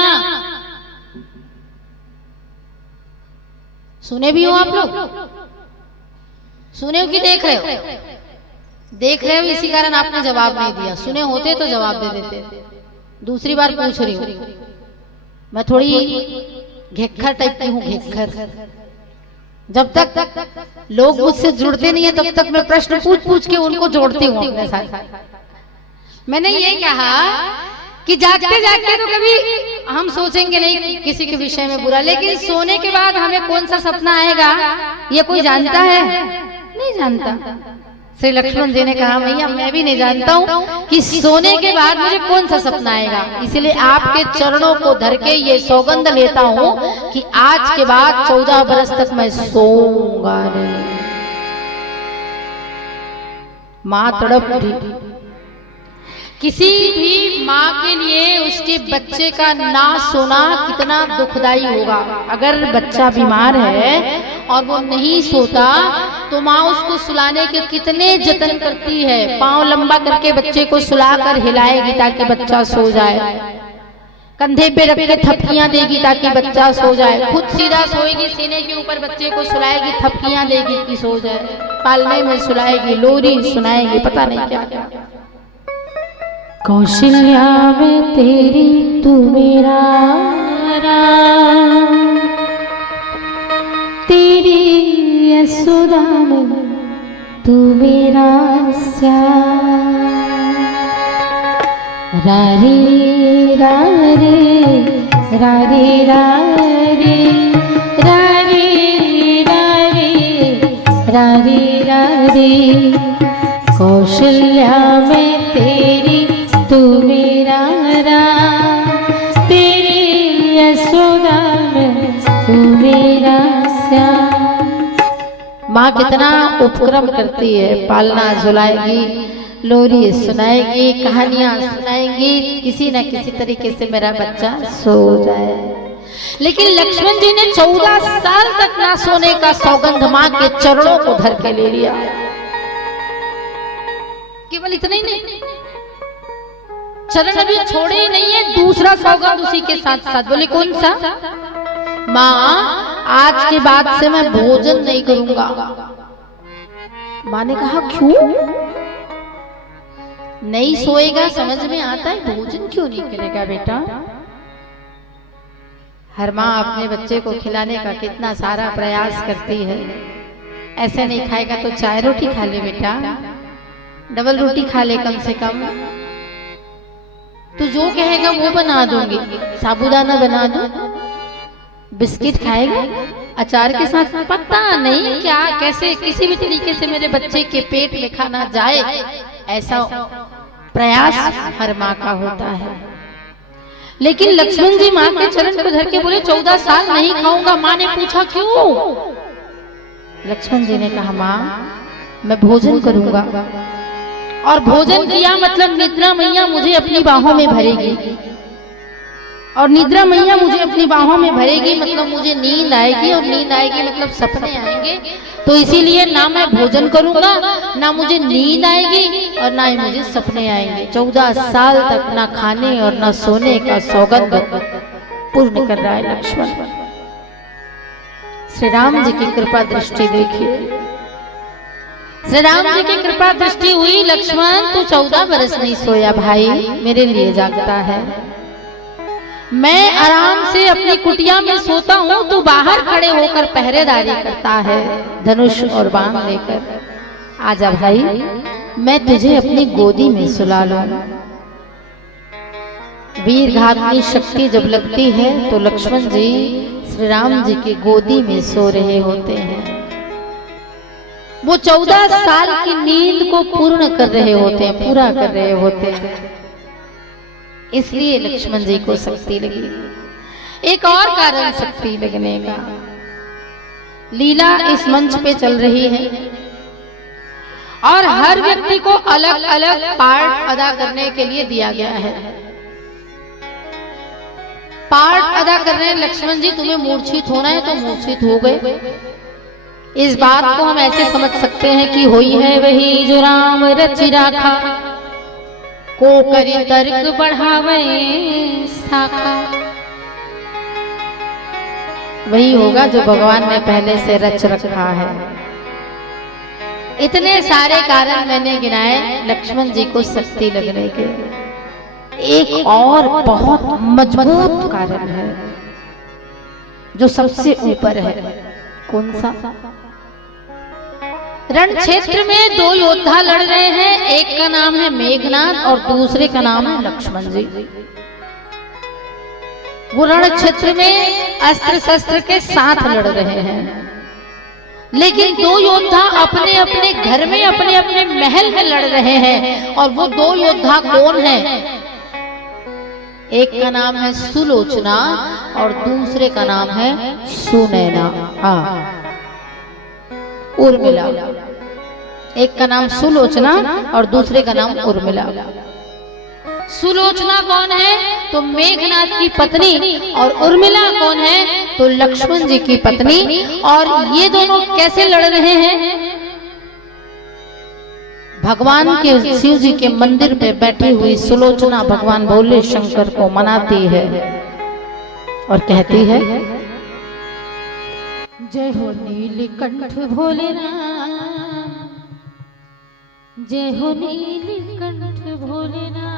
सुने भी हो आप लोग? सुने हो कि देख रहे हो? देख रहे हो, इसी कारण आपने जवाब नहीं दिया। सुने होते तो जवाब दे देते। दूसरी बार पूछ रही हूँ, मैं थोड़ी घेक्खर टाइप की हूँ, घेक्खर। जब तक लोग मुझसे जुड़ते नहीं है तब तक मैं प्रश्न पूछ पूछ के उनको जोड़ती हूँ अपने साथ। मैंने ये कहा कि जागते जागते तो कभी हम सोचेंगे नहीं किसी के विषय में बुरा, लेकिन सोने के बाद हमें कौन सा सपना आएगा ये कोई जानता है? नहीं जानता। श्री लक्ष्मण जी ने कहा मैया मैं भी नहीं जानता हूँ कि सोने के बाद मुझे कौन सा सपना आएगा, इसलिए आपके चरणों को धर के ये सौगंध लेता हूँ कि आज के बाद 14 बरस तक मैं सोऊंगा नहीं। माँ तड़प उठी। किसी भी माँ के लिए उसके बच्चे का ना सोना कितना दुखदाई होगा। अगर बच्चा बीमार है और वो नहीं सोता तो माँ उसको सुलाने के कितने जतन करती है। पाँव लंबा करके बच्चे को सुलाकर हिलाएगी ताकि बच्चा सो जाए, कंधे पे रख के थपकियां देगी ताकि बच्चा सो जाए, खुद सीधा सोएगी, सीने के ऊपर बच्चे को सुलाएगी, थपकियां देगी कि सो जाए, पालने में सुलाएगी, लोरी सुनाएगी, पता नहीं क्या क्या। कौशल्या में तेरी तू मेरा राम, तेरी यशोदा में तू मेरा श्याम। रारे रारे रारे रारे रारे रारे रारे रारे। कौशल्या में तेरी तू मेरा राम, तेरी यशोदा में तू मेरा श्याम। माँ कितना उपक्रम करती है, पालना झुलाएगी, लोरी सुनाएगी, कहानियां सुनाएगी, किसी न किसी तरीके से मेरा बच्चा सो जाए। लेकिन लक्ष्मण जी ने 14 साल तक ना सोने का सौगंध माँ के चरणों को धर के ले लिया। केवल इतना ही नहीं, चरण अभी छोड़े ही नहीं है, दूसरा सौगंध उसी के साथ साथ बोले कौन सा? माँ आज के बाद से मैं भोजन नहीं करूंगा। माँ ने कहा क्यों? नहीं सोएगा समझ में आता है, भोजन क्यों नहीं करेगा बेटा? हर माँ अपने बच्चे को खिलाने का कितना सारा प्रयास करती है। ऐसे नहीं खाएगा तो चाय रोटी खा ले बेटा, डबल रोटी खा ले कम से कम, तो जो कहेगा वो बना दूंगी, साबूदाना बना दूं, बिस्किट खाएगा अचार के साथ, पता नहीं क्या कैसे किसी भी तरीके से मेरे बच्चे के पेट में खाना जाए, ऐसा प्रयास हर माँ का होता है। लेकिन लक्ष्मण जी माँ के चरण को धर के बोले 14 साल नहीं खाऊंगा। माँ ने पूछा क्यों? लक्ष्मण जी ने कहा माँ मैं भोजन करूंगा, और भोजन किया मतलब निद्रा मैया मुझे अपनी बाहों में भरेगी, और निद्रा मैया मुझे अपनी बाहों में भरेगी मतलब मुझे नींद आएगी, और नींद आएगी मतलब सपने आएंगे। तो इसीलिए ना मैं भोजन करूंगा, ना मुझे नींद आएगी, और ना ही मुझे सपने आएंगे। 14 साल तक ना खाने और ना सोने का सौगंध पूर्ण कर रहा है लक्ष्मण। श्री राम जी की कृपा दृष्टि देखिए, श्री राम जी की कृपा दृष्टि हुई। लक्ष्मण तू 14 बरस नहीं सोया भाई, मेरे लिए जागता है। मैं आराम से अपनी कुटिया में सोता हूँ, तू बाहर खड़े होकर पहरेदारी करता है धनुष और बाण लेकर। आजा भाई मैं तुझे अपनी गोदी में सुला लूं। वीर घातनी शक्ति जब लगती है तो लक्ष्मण जी श्री राम जी की गोदी में सो रहे होते हैं। वो 14 साल की नींद को पूर्ण कर रहे होते हैं, पूरा कर रहे होते हैं। इसलिए लक्ष्मण जी को शक्ति लगी। एक और कारण शक्ति लगने का, लीला इस मंच पे चल रही है और हर व्यक्ति को अलग अलग पार्ट अदा करने के लिए दिया गया है। पार्ट अदा कर रहे हैं लक्ष्मण जी, तुम्हें मूर्छित होना है तो मूर्छित हो गए। इस बात को हम ऐसे समझ सकते हैं कि होई है वही जो राम रचि राखा, को करी तर्क बढ़ावे साखा। वही होगा जो भगवान ने पहले से रच रखा है। इतने सारे कारण मैंने गिनाए लक्ष्मण जी को शक्ति लगने के। एक और बहुत मजबूत कारण है जो सबसे ऊपर है। कौन सा? रण क्षेत्र में दो योद्धा लड़ रहे हैं, एक का नाम है मेघनाद और दूसरे का नाम है लक्ष्मण जी। वो रण क्षेत्र में अस्त्र शस्त्र के साथ लड़ रहे हैं, लेकिन दो योद्धा अपने अपने घर में अपने अपने महल में लड़ रहे हैं। और वो दो योद्धा कौन हैं? एक का नाम है सुलोचना और दूसरे का नाम है सुनैना। उर्मिला। एक का नाम सुलोचना और दूसरे का नाम उर्मिला। सुलोचना कौन है? तो मेघनाद की पत्नी। और उर्मिला कौन है? तो लक्ष्मण जी की पत्नी। और ये दोनों कैसे लड़ रहे हैं? भगवान के शिव जी के मंदिर पे बैठी हुई सुलोचना भगवान भोले शंकर को मनाती है और कहती है, जय हो नीलकंठ भोलेनाथ, जय हो नीलकंठ भोलेनाथ,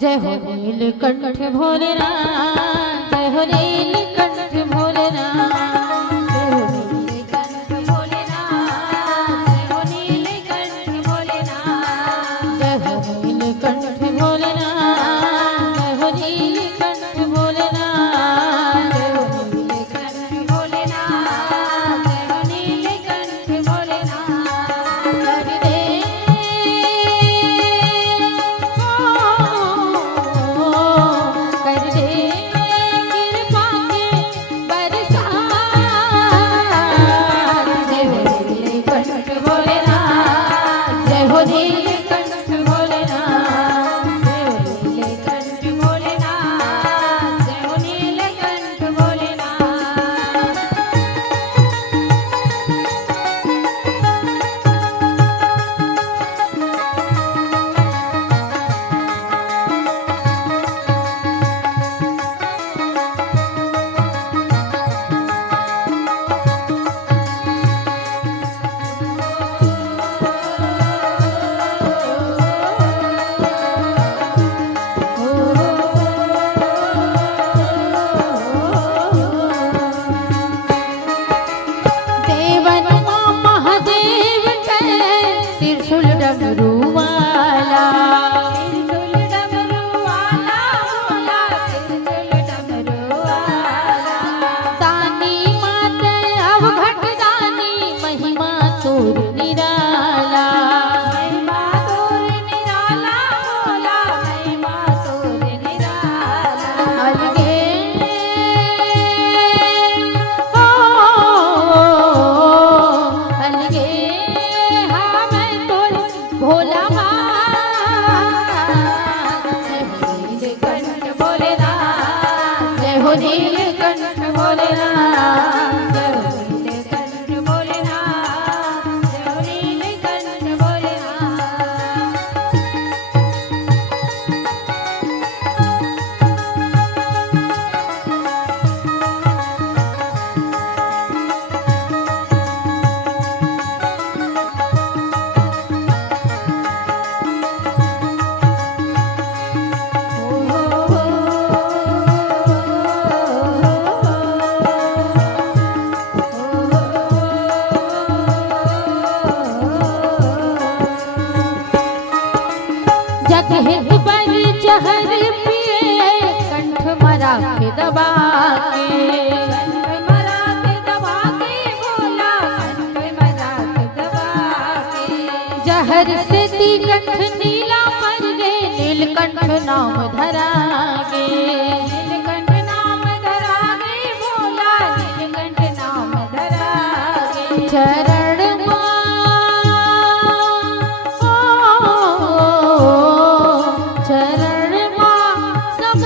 जय हो नीलकंठ भोलेनाथ, जय हो नीलकंठ भोलेनाथ, जहर से नीलकंठ नीला पर गे, नीलकंठ नाम धरागे, नीलकंठ नाम धरागे, भोला नीलकंठ नाम धरागे। चरण चरण सब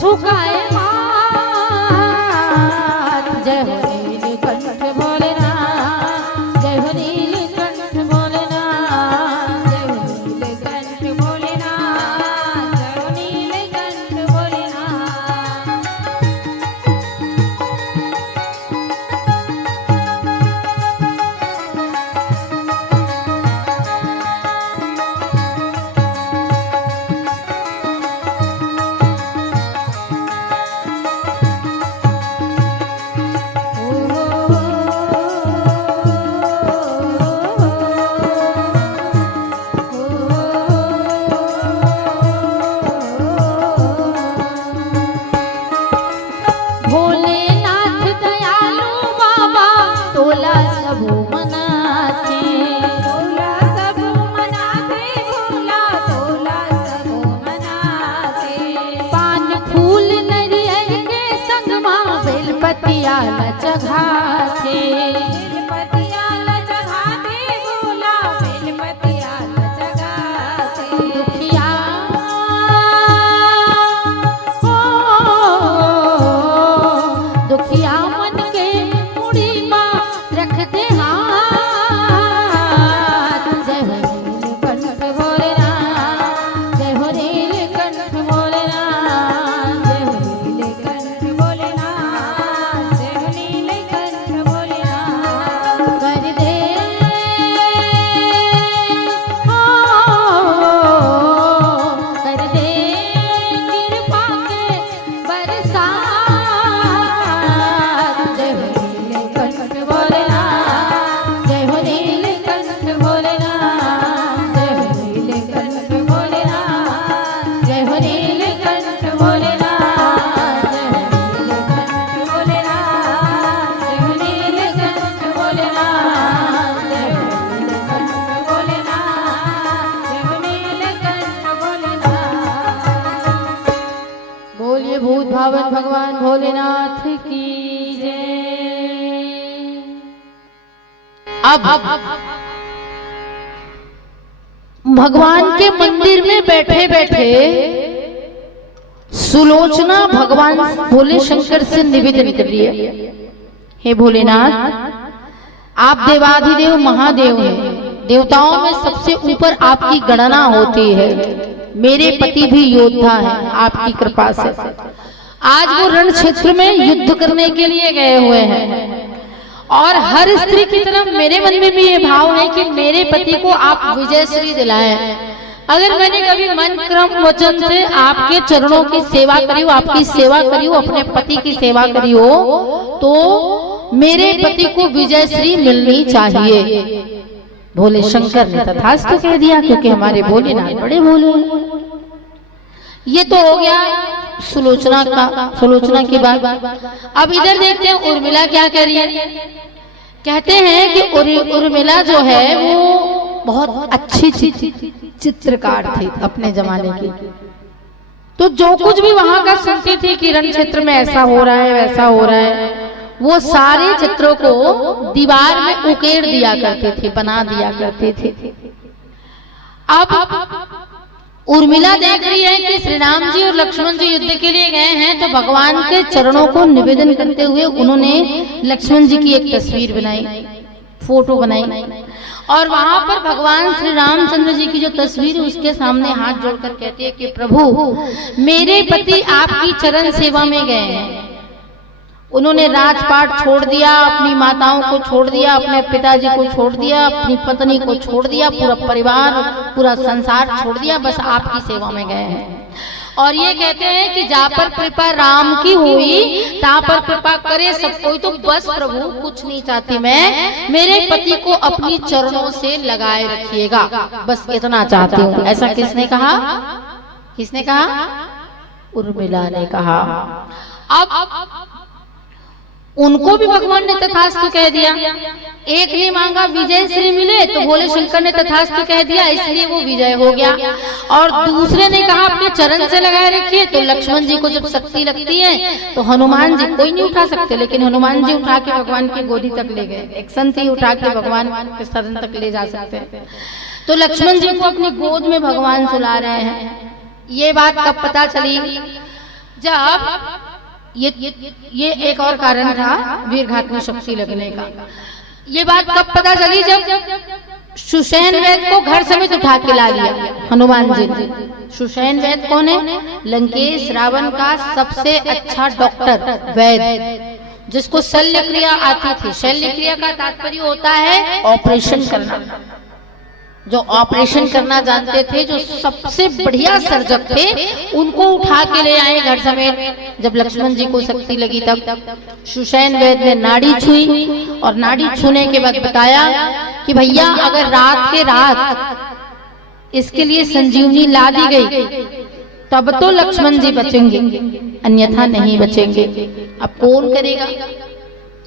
झुकाए माथ। जय हो नीलकंठ भोलेनाथ, जय हो नीलकंठ भोलेनाथ, जय हो नीलकंठ भोलेनाथ, जय हो नीलकंठ भोलेनाथ। भोलेनाथ दयालु बाबा तोला सबो मनाथे, तोला सब मनाते, भोला तोला सब मनाते। पान फूल नरियर के संग माँ बेलपतिया चघाथे। बेलपतिया लचघाते, भोला बेलपतिया लचघाते। दुखिया दुखिया मन के मुड़ी माँ रखते हाथ। जय हो नीलकंठ भोलेनाथ, जय हो नीलकंठ भोलेनाथ, जय हो नीलकंठ भोलेनाथ, जय हो नीलकंठ भोलेनाथ। कर दे कर दे कृपा के बरसात। जय हो नीलकंठ भोलेनाथ, जय हो नीलकंठ भोलेनाथ, जय हो नीलकंठ भोलेनाथ, जय हो नीलकंठ भोलेनाथ, जय हो नीलकंठ भोलेनाथ, जय हो नीलकंठ भोलेनाथ, जय हो नीलकंठ भोलेनाथ, जय हो नीलकंठ भोलेनाथ। बोलिए भूत भावन भगवान भोलेनाथ की जय। अब भगवान के मंदिर में बैठे बैठे सुलोचना भगवान भोले शंकर से निवेदन कर रही है, हे भोलेनाथ आप देवाधिदेव महादेव हैं, देवताओं में सबसे ऊपर आपकी गणना होती है। मेरे पति भी योद्धा हैं आपकी कृपा से। आज वो रण क्षेत्र में युद्ध करने के लिए गए हुए हैं और हर स्त्री की तरफ मेरे मन में भी ये भाव है कि मेरे पति को आप विजयश्री दिलाएं। अगर मैंने कभी मन क्रम वचन से आपके चरणों की सेवा करी हो, आपकी सेवा करी हो, अपने पति की सेवा करी हो, तो मेरे पति को विजयश्री मिलनी चाहिए। भोले शंकर ने तथास्तु कह दिया, क्योंकि हमारे भोलेनाथ बड़े भोले हैं। ये तो हो गया सुलोचना की बात। अब इधर देखते हैं उर्मिला क्या कह रही है। कहते हैं कि उर्मिला जो है वो बहुत अच्छी चित्रकार थी अपने जमाने की। तो जो कुछ भी वहां का सुनती थी कि रण क्षेत्र में ऐसा हो रहा है वैसा हो रहा है, वो सारे चित्रों को दीवार में उकेर दिया करती थी, बना दिया करती थी। अब उर्मिला देख रही है कि श्री राम जी और लक्ष्मण जी युद्ध के लिए गए हैं, तो भगवान के चरणों को निवेदन करते हुए उन्होंने लक्ष्मण जी की एक तस्वीर बनाई, फोटो बनाई, और वहां पर भगवान श्री रामचंद्र जी की जो तस्वीर है उसके सामने हाथ जोड़कर कहते हैं कि प्रभु मेरे पति आपकी चरण सेवा में गए हैं। उन्होंने राजपाट छोड़ दिया, अपनी माताओं को छोड़ दिया, अपने पिताजी को छोड़ दिया, अपनी पत्नी को छोड़ दिया, पूरा परिवार पूरा संसार छोड़ दिया, बस आपकी सेवा में गए हैं। और ये कहते हैं कि जहाँ पर कृपा राम की हुई तहाँ पर कृपा करे सब कोई। तो बस प्रभु कुछ नहीं चाहती मैं, मेरे पति को अपनी चरणों से लगाए रखिएगा, बस इतना चाहती हूँ। ऐसा किसने कहा? किसने कहा? उर्मिला ने कहा। अब उनको भी भगवान ने तथास्तु कह दिया। एक ने मांगा विजय श्री मिले तो भोले शंकर ने तथास्तु कह दिया, इसलिए वो विजय हो गया। और दूसरे ने कहा अपने चरण से लगाए रखिए, तो लक्ष्मण जी को जब शक्ति लगती है तो हनुमान जी कोई नहीं उठा सकते, लेकिन हनुमान जी उठा के भगवान की गोदी तक ले गए। एक संत ही उठा के भगवान के सदन तक ले जा सकते हैं। तो लक्ष्मण जी को अपनी गोद में भगवान सुला रहे हैं। ये बात कब पता चली? जब ये एक और कारण था वीरघात में शक्ति लगने का। ये बात कब पता चली? जब सुषेण वैद को घर समेत उठा के ला लिया हनुमान जी ने। सुषेण वैद कौन है? लंकेश रावण का सबसे अच्छा डॉक्टर वैद, जिसको शल्य क्रिया आती थी। शल्य क्रिया का तात्पर्य होता है ऑपरेशन करना। जो ऑपरेशन करना जानते थे, जो सबसे बढ़िया सर्जक थे, उनको उठा के ले आए घर समेत। जब लक्ष्मण जी को शक्ति लगी तब सुषेण वैद ने नाड़ी छुई और नाड़ी छूने के बाद बताया कि भैया अगर रात के रात इसके लिए संजीवनी ला दी गई तब तो लक्ष्मण जी बचेंगे, अन्यथा नहीं बचेंगे। अब कौन करेगा?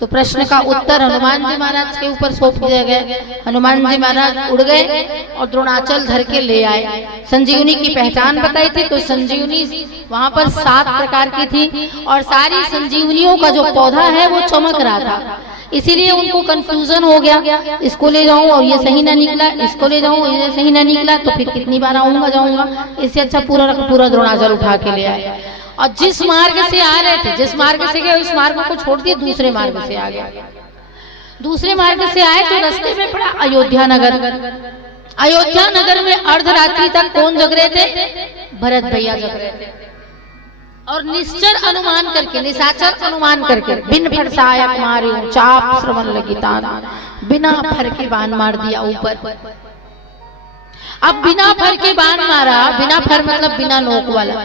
तो प्रश्न का उत्तर हनुमान जी महाराज के ऊपर सौंप दिया गया। हनुमान जी महाराज उड़ गए और द्रोणाचल धर के ले आए। संजीवनी की पहचान बताई थी, तो संजीवनी वहां पर 7 प्रकार की थी और सारी संजीवनियों का जो पौधा है वो चमक रहा था। इसीलिए उनको कंफ्यूजन हो गया, इसको ले जाऊं और ये सही ना निकला, इसको ले जाऊं ये सही ना निकला, तो फिर कितनी बार आऊंगा जाऊंगा। इससे अच्छा पूरा द्रोणाचल उठा के ले आए। और जिस मार्ग से आ रहे थे, जिस मार्ग से गए उस मार्ग को छोड़ दिए, दूसरे मार्ग से आ गए। दूसरे मार्ग से आए तो रास्ते में पड़ा अयोध्या नगर। अयोध्या नगर में अर्धरात्रि तक कौन जग रहे थे? भरत भैया जग रहे थे। और निश्चर अनुमान करके, निशाचर अनुमान करके, बिन फर सहायक मारे चाप श्रवण लगी तान, बिना फर के बाण मार दिया ऊपर। अब बिना फर के बाण मारा, बिना फर मतलब बिना नोक वाला।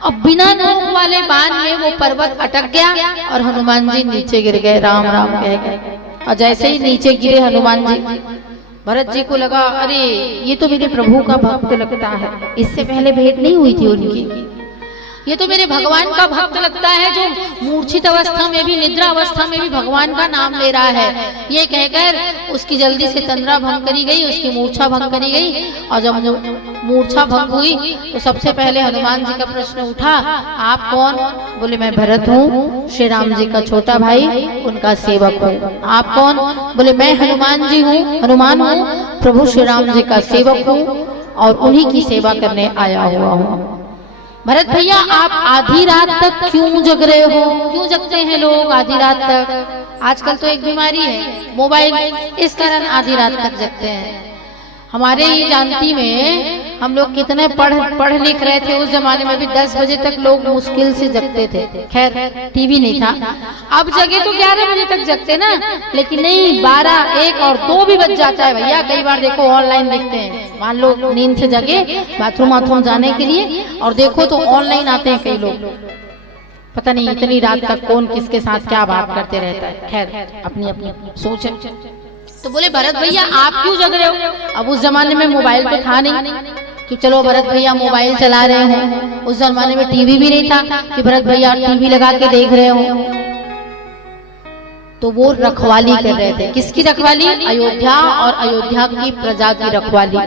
अब बिना नोक वाले बाण में वो पर्वत अटक गया और हनुमान जी नीचे गिर गए, राम राम कह गए। और जैसे ही नीचे गिरे हनुमान जी, भरत जी को लगा अरे ये तो मेरे प्रभु का भक्त लगता है, इससे पहले भेंट नहीं हुई थी उनकी। ये तो मेरे भगवान का भक्त लगता है, जो मूर्छित अवस्था में भी, निद्रा अवस्था में भी भगवान का नाम ले रहा है। ये कहकर उसकी जल्दी से तंद्रा भंग करी गई, उसकी मूर्छा भंग करी गई। और जब मूर्छा भंग हुई तो सबसे पहले हनुमान जी का प्रश्न उठा, आप कौन? बोले मैं भरत हूँ, श्री राम जी का छोटा भाई, उनका सेवक हूँ। आप कौन? बोले मैं हनुमान जी हूँ, हनुमान हूँ, प्रभु श्री राम जी का सेवक हूँ और उन्हीं की सेवा करने आया हुआ हूँ। भरत भैया आप आधी रात तक क्यों जग रहे हो? क्यों जगते हैं लोग आधी रात तक? आजकल तो एक बीमारी है मोबाइल, इस कारण आधी रात तक जगते हैं। हमारे ही जानती में हम लोग कितने पढ़ लिख रहे थे, उस जमाने में भी 10 बजे तक लोग मुश्किल से जगते थे। खैर टीवी नहीं था, अब जगे तो 11 बजे तक जगते ना, लेकिन नहीं 12, 1 और 2 भी बज जाता है भैया। कई बार देखो ऑनलाइन देखते हैं, मान लो नींद से जगे बाथरूम जाने के लिए और देखो तो ऑनलाइन आते हैं कई लोग। पता नहीं इतनी रात तक कौन किसके साथ क्या बात करते रहता है। खैर अपनी अपनी सोच है। तो बोले भरत भैया आप क्यों जग रहे हो? अब उस जमाने में मोबाइल तो था नहीं कि चलो भरत भैया मोबाइल चला रहे हो। उस जमाने में टीवी भी नहीं था कि भरत भैया टीवी लगा के देख रहे हो। तो वो रखवाली कर रहे थे। किसकी रखवाली? अयोध्या और अयोध्या की प्रजा की रखवाली।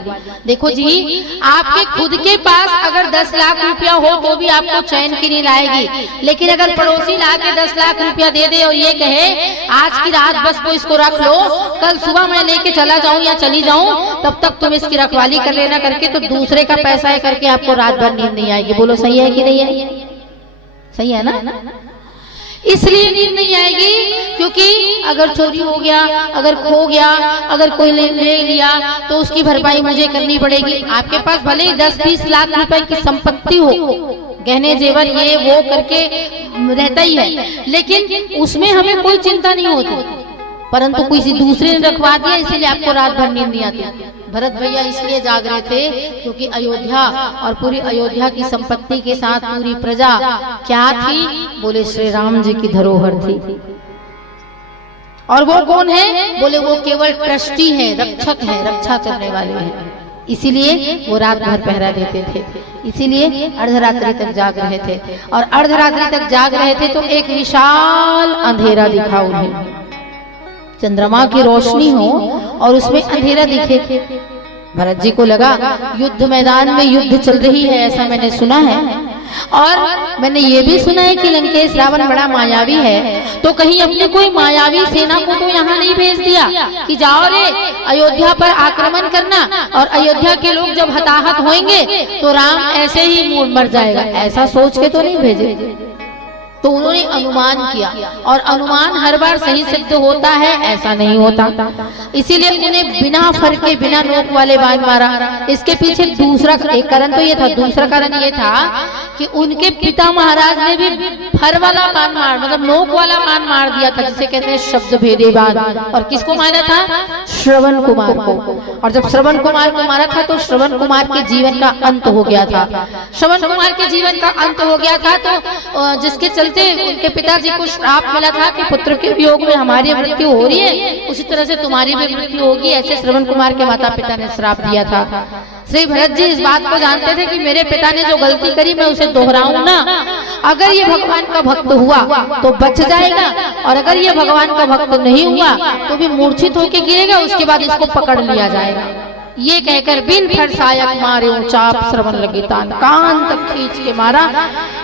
देखो जी, आपके खुद के पास अगर 10 लाख रुपया हो तो भी आपको चैन की नींद आएगी, लेकिन अगर पड़ोसी ला के 10 लाख रुपया दे दे और ये कहे आज की रात बस तो इसको रख लो, कल सुबह मैं लेके चला जाऊं या चली जाऊं, तब तक तुम इसकी रखवाली कर लेना करके, तो दूसरे का पैसा है करके आपको रात भर नींद नहीं आएगी। बोलो सही है कि नहीं है? सही है ना? इसलिए नींद नहीं आएगी क्योंकि अगर चोरी हो गया, अगर खो गया, अगर कोई ले लिया तो उसकी भरपाई मुझे करनी पड़ेगी। आपके पास भले ही 10-20 लाख रुपए की संपत्ति हो, गहने जेवर ये वो करके रहता ही है, लेकिन उसमें हमें कोई चिंता नहीं होती, परंतु किसी दूसरे ने रखवा दिया इसीलिए आपको रात भर नींद नहीं आती। भरत भैया इसलिए जाग रहे थे क्योंकि अयोध्या और पूरी अयोध्या की संपत्ति के साथ पूरी प्रजा क्या थी? बोले श्री राम जी की धरोहर थी। और वो कौन है? बोले वो केवल ट्रस्टी है, रक्षक है, रक्षा करने वाले हैं। इसीलिए वो रात भर पहरा देते थे, इसीलिए अर्धरात्रि तक जाग रहे थे। और अर्धरात्रि तक जाग रहे थे तो एक विशाल अंधेरा दिखा उन्हें, चंद्रमा की रोशनी हो और उसमें अंधेरा दिखे। भरत जी को लगा युद्ध मैदान में युद्ध चल रही है, ऐसा मैंने सुना है, और मैंने ये भी सुना है कि लंकेश रावण बड़ा मायावी है, तो कहीं अपने कोई मायावी सेना को तो यहाँ नहीं भेज दिया कि जाओ रे अयोध्या पर आक्रमण करना, और अयोध्या के लोग जब हताहत होंगे तो राम ऐसे ही मर जाएगा, ऐसा सोच के तो नहीं भेजे। तो उन्होंने अनुमान किया, और अनुमान हर बार सही सिद्ध होता है, ऐसा नहीं होता, इसीलिए उन्हें बिना फर के बिना नोक वाले बाण मारा। इसके पीछे दूसरा एक कारण तो ये था, दूसरा कारण ये था कि उनके पिता महाराज ने भी फर वाला बाण मार, मतलब नोक वाला बाण मार दिया था, जिसे कहते हैं शब्द भेदे बाण। और किसको मारा था? श्रवण कुमार को। और जब श्रवण कुमार को मारा था तो श्रवण कुमार के जीवन का अंत हो गया था। श्रवण कुमार के जीवन का अंत हो गया था, तो जिसके चलते उनके पिताजी को श्राप मिला था कि पुत्र के वियोग में हमारी मृत्यु हो रही है, उसी तरह से तुम्हारी भी मृत्यु होगी, ऐसे श्रवण कुमार के माता पिता ने श्राप दिया था। श्री भरत जी इस बात को जानते थे कि मेरे पिता ने जो गलती करी मैं उसे दोहराऊं ना, अगर ये भगवान का भक्त हुआ तो बच जाएगा, और अगर ये भगवान का भक्त नहीं हुआ तो भी मूर्छित होकर गिरेगा, उसके बाद इसको पकड़ लिया जाएगा। ये कहकर बिन फर सायक मारे चाप श्रवण लगी तान, कान तक खींच के मारा,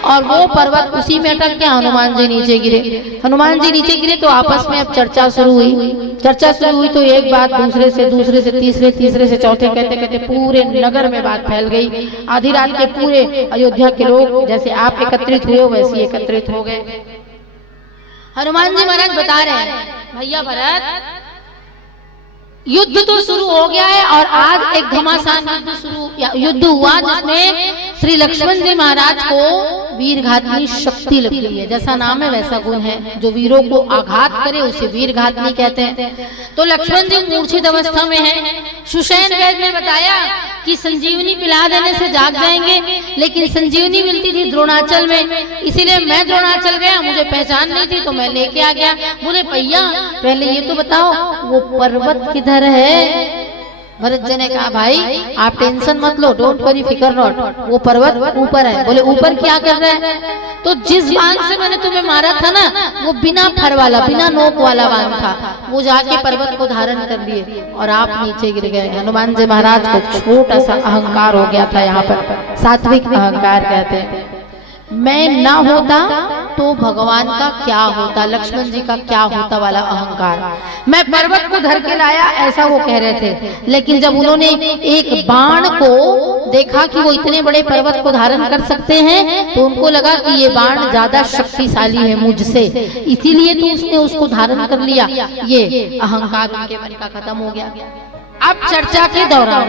और वो पर्वत उसी में अटक गया। हनुमान जी नीचे गिरे। हनुमान जी नीचे गिरे तो आपस में अब चर्चा शुरू हुई। चर्चा शुरू हुई तो एक बात दूसरे से तीसरे, तीसरे से चौथे, कहते कहते पूरे नगर में बात फैल गई। आधी रात के पूरे अयोध्या के लोग जैसे आप एकत्रित हुए वैसे एकत्रित हो गए। हनुमान जी महाराज बता रहे हैं, भैया भरत, युद्ध तो शुरू हो गया है, और आज एक घमासान युद्ध हुआ जिसमें श्री लक्ष्मण जी महाराज को वीरघातनी शक्ति लग गई है। जैसा नाम है वैसा गुण है, जो वीरों को आघात करे उसे वीरघातनी कहते हैं। तो लक्ष्मण जी मूर्छित अवस्था में हैं। सुषेण वैद्य ने बताया कि संजीवनी पिला देने से जाग जाएंगे, लेकिन संजीवनी मिलती थी द्रोणाचल में, इसीलिए मैं द्रोणाचल गया, मुझे पहचान नहीं थी तो मैं लेके आ गया। बोले भैया पहले ये तो बताओ वो पर्वत किधर है? भरत जी ने कहा भाई आप टेंशन मत लो, डोंट वरी, फिकर नॉट, वो पर्वत ऊपर है। बोले ऊपर क्या कर रहा है? तो जिस बाण से मैंने तुम्हें मारा था ना, वो बिना फर वाला, बिना नोक वाला बाण था, वो जाके पर्वत को धारण कर लिए और आप नीचे गिर गए। हनुमान जी महाराज को छोटा सा अहंकार हो गया था, यहाँ पर सात्विक अहंकार कहते हैं। मैं ना होता तो भगवान का क्या होता, लक्ष्मण जी का क्या होता वाला अहंकार। मैं पर्वत को धर के लाया ऐसा वो कह रहे थे, लेकिन जब उन्होंने एक बाण को देखा कि वो इतने बड़े पर्वत को धारण कर सकते हैं तो उनको लगा कि ये बाण ज्यादा शक्तिशाली है मुझसे, इसीलिए तो उसने उसको धारण कर लिया। ये अहंकार उनके मन का खत्म हो गया। अब चर्चा के दौरान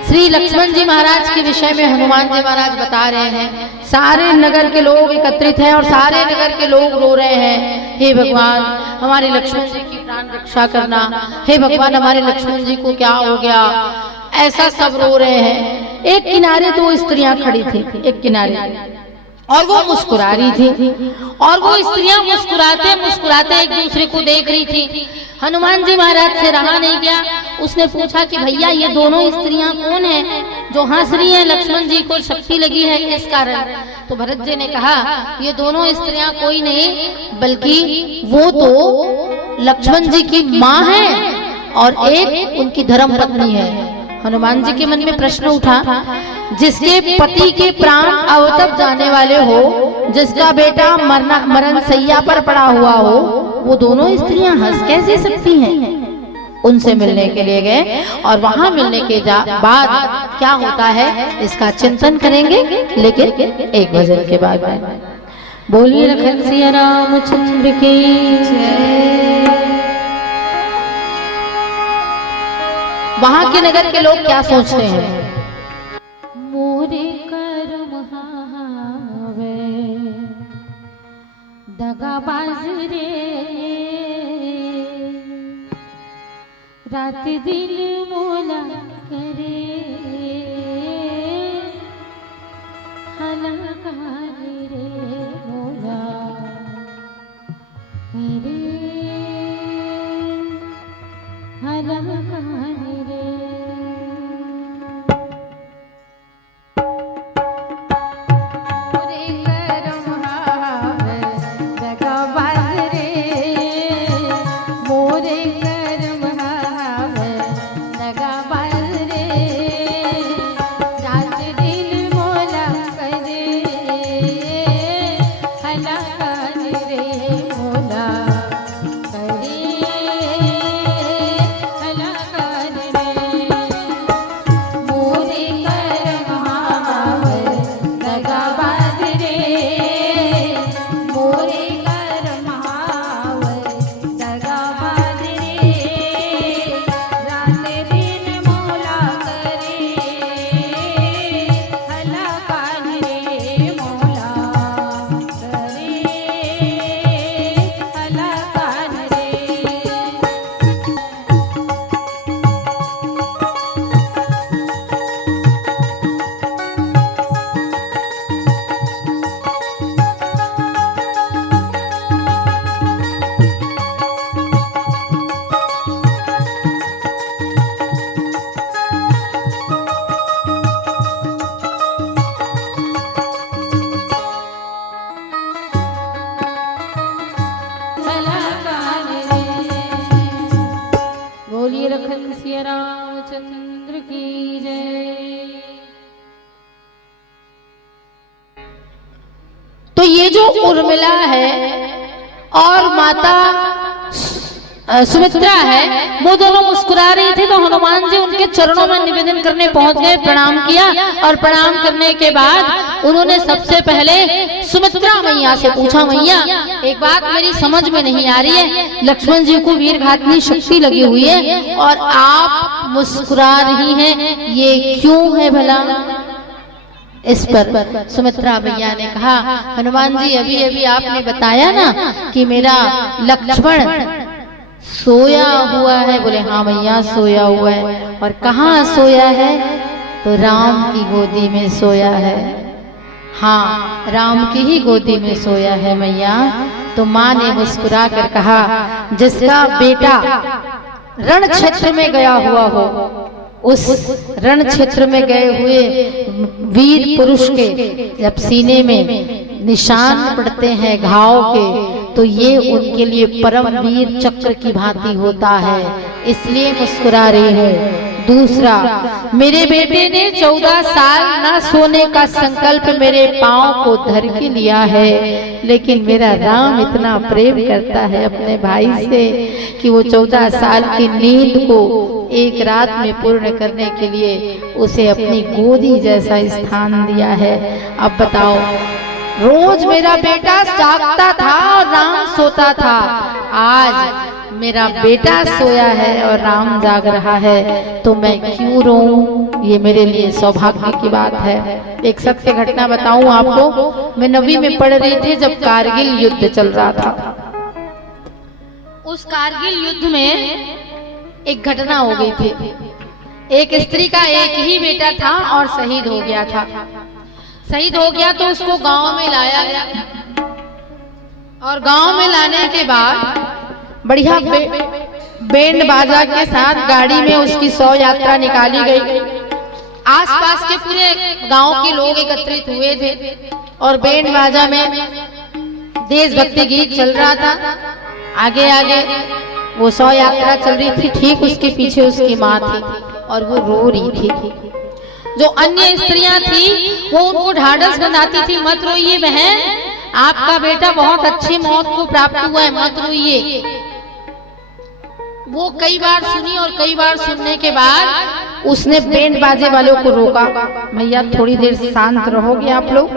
श्री लक्ष्मण जी महाराज के विषय में हनुमान जी महाराज बता रहे हैं। सारे नगर के लोग एकत्रित हैं और सारे नगर के लोग रो रहे हैं, हे भगवान हमारे लक्ष्मण जी की प्राण रक्षा करना, हे भगवान हमारे लक्ष्मण जी को क्या हो गया, ऐसा सब रो रहे हैं। एक किनारे दो स्त्रियां खड़ी थी, एक किनारे, और वो मुस्कुरा रही थी, और वो स्त्रियां मुस्कुराते मुस्कुराते एक दूसरे को देख रही थी। हनुमान जी महाराज से रहा नहीं गया, उसने पूछा कि भैया ये दोनों स्त्रियां कौन हैं जो हंस रही हैं, लक्ष्मण जी को शक्ति लगी है इस कारण। तो भरत जी ने कहा ये दोनों स्त्रियां कोई नहीं बल्कि वो तो लक्ष्मण जी की माँ है और एक उनकी धर्म पत्नी है। हनुमान जी के मन में प्रश्न उठा, जिसके पति के प्राण अवतप जाने वाले हो, जिसका बेटा मरण सैया पर पड़ा हुआ हो, वो दोनों स्त्रियां हंस कैसे सकती हैं? उनसे मिलने के लिए गए और वहां मिलने के बाद क्या होता है इसका चिंतन करेंगे, लेकिन एक भजन के बाद। बोलिए लखन सिया रामचंद्र की जय। वहां के नगर के लोग क्या सोचते हैं? मोरे कर्म हावे दगाबाज रे, रात दिन मोला करे हलाकानी रे, मोला करे हलाकानी रे। तो ये जो उर्मिला है और माता सुमित्रा है, वो दोनों मुस्कुरा रही थी। तो हनुमान जी उनके चरणों में निवेदन करने पहुंच गए, प्रणाम किया। और प्रणाम करने के बाद उन्होंने सबसे पहले सुमित्रा मैया से पूछा, मैया एक बात मेरी समझ में नहीं आ रही है, लक्ष्मण जी को वीरघातनी शक्ति लगी हुई है और आप मुस्कुरा रही हैं, ये क्यों है भला? इस पर सुमित्रा मैया ने कहा, हनुमान जी अभी अभी आपने बताया ना कि मेरा लक्ष्मण सोया हुआ है। बोले हाँ मैया सोया हुआ है। और कहाँ सोया है? तो राम की गोदी में सोया है। हाँ, राम की ही गोदी में सोया है मैया। तो माँ ने मुस्कुरा कर कहा, जिसका बेटा रण क्षेत्र में गया हुआ हो, उस रण क्षेत्र में गए हुए वीर पुरुष के जब सीने में निशान पड़ते हैं घाव के, तो ये उनके लिए परम वीर चक्र की भांति होता है, इसलिए मुस्कुरा रही हूँ। दूसरा, मेरे बेटे ने 14 साल ना सोने का संकल्प मेरे पांव को धर के लिया है, लेकिन मेरा राम इतना प्रेम करता है अपने भाई से कि वो 14 साल की नींद को एक रात में पूर्ण करने के लिए उसे अपनी गोदी जैसा स्थान दिया है। अब बताओ, रोज मेरा बेटा जागता था और राम सोता था, आज मेरा बेटा सोया है और राम जाग रहा है, तो मैं क्यों रोऊं? ये मेरे लिए सौभाग्य की बात है। एक सत्य घटना बताऊं आपको। मैं 9वीं में पढ़ रही थी जब कारगिल युद्ध चल रहा था। उस कारगिल युद्ध में एक घटना हो गई थी। एक स्त्री का एक ही बेटा था और शहीद हो गया था। शहीद हो गया तो उसको गांव में लाया गया और गांव में लाने के बाद बढ़िया बैंड बाजा के साथ गाड़ी में उसकी शव यात्रा निकाली गई। आसपास के पूरे गांव के लोग एकत्रित हुए थे और बैंड बाजा में देशभक्ति गीत चल रहा था। आगे आगे वो शव यात्रा चल रही थी, ठीक उसके पीछे उसकी माँ थी और वो रो रही थी। जो अन्य स्त्रियां थी वो उनको ढाढ़स बनाती थी, मत रोइए बहन, आपका बेटा बहुत अच्छी मौत को प्राप्त हुआ है, मत रोइए। वो कई बार सुनी और कई बार सुनने के बाद उसने बैंड बाजे वालों को रोका, भैया थोड़ी देर शांत रहोगे आप लोग।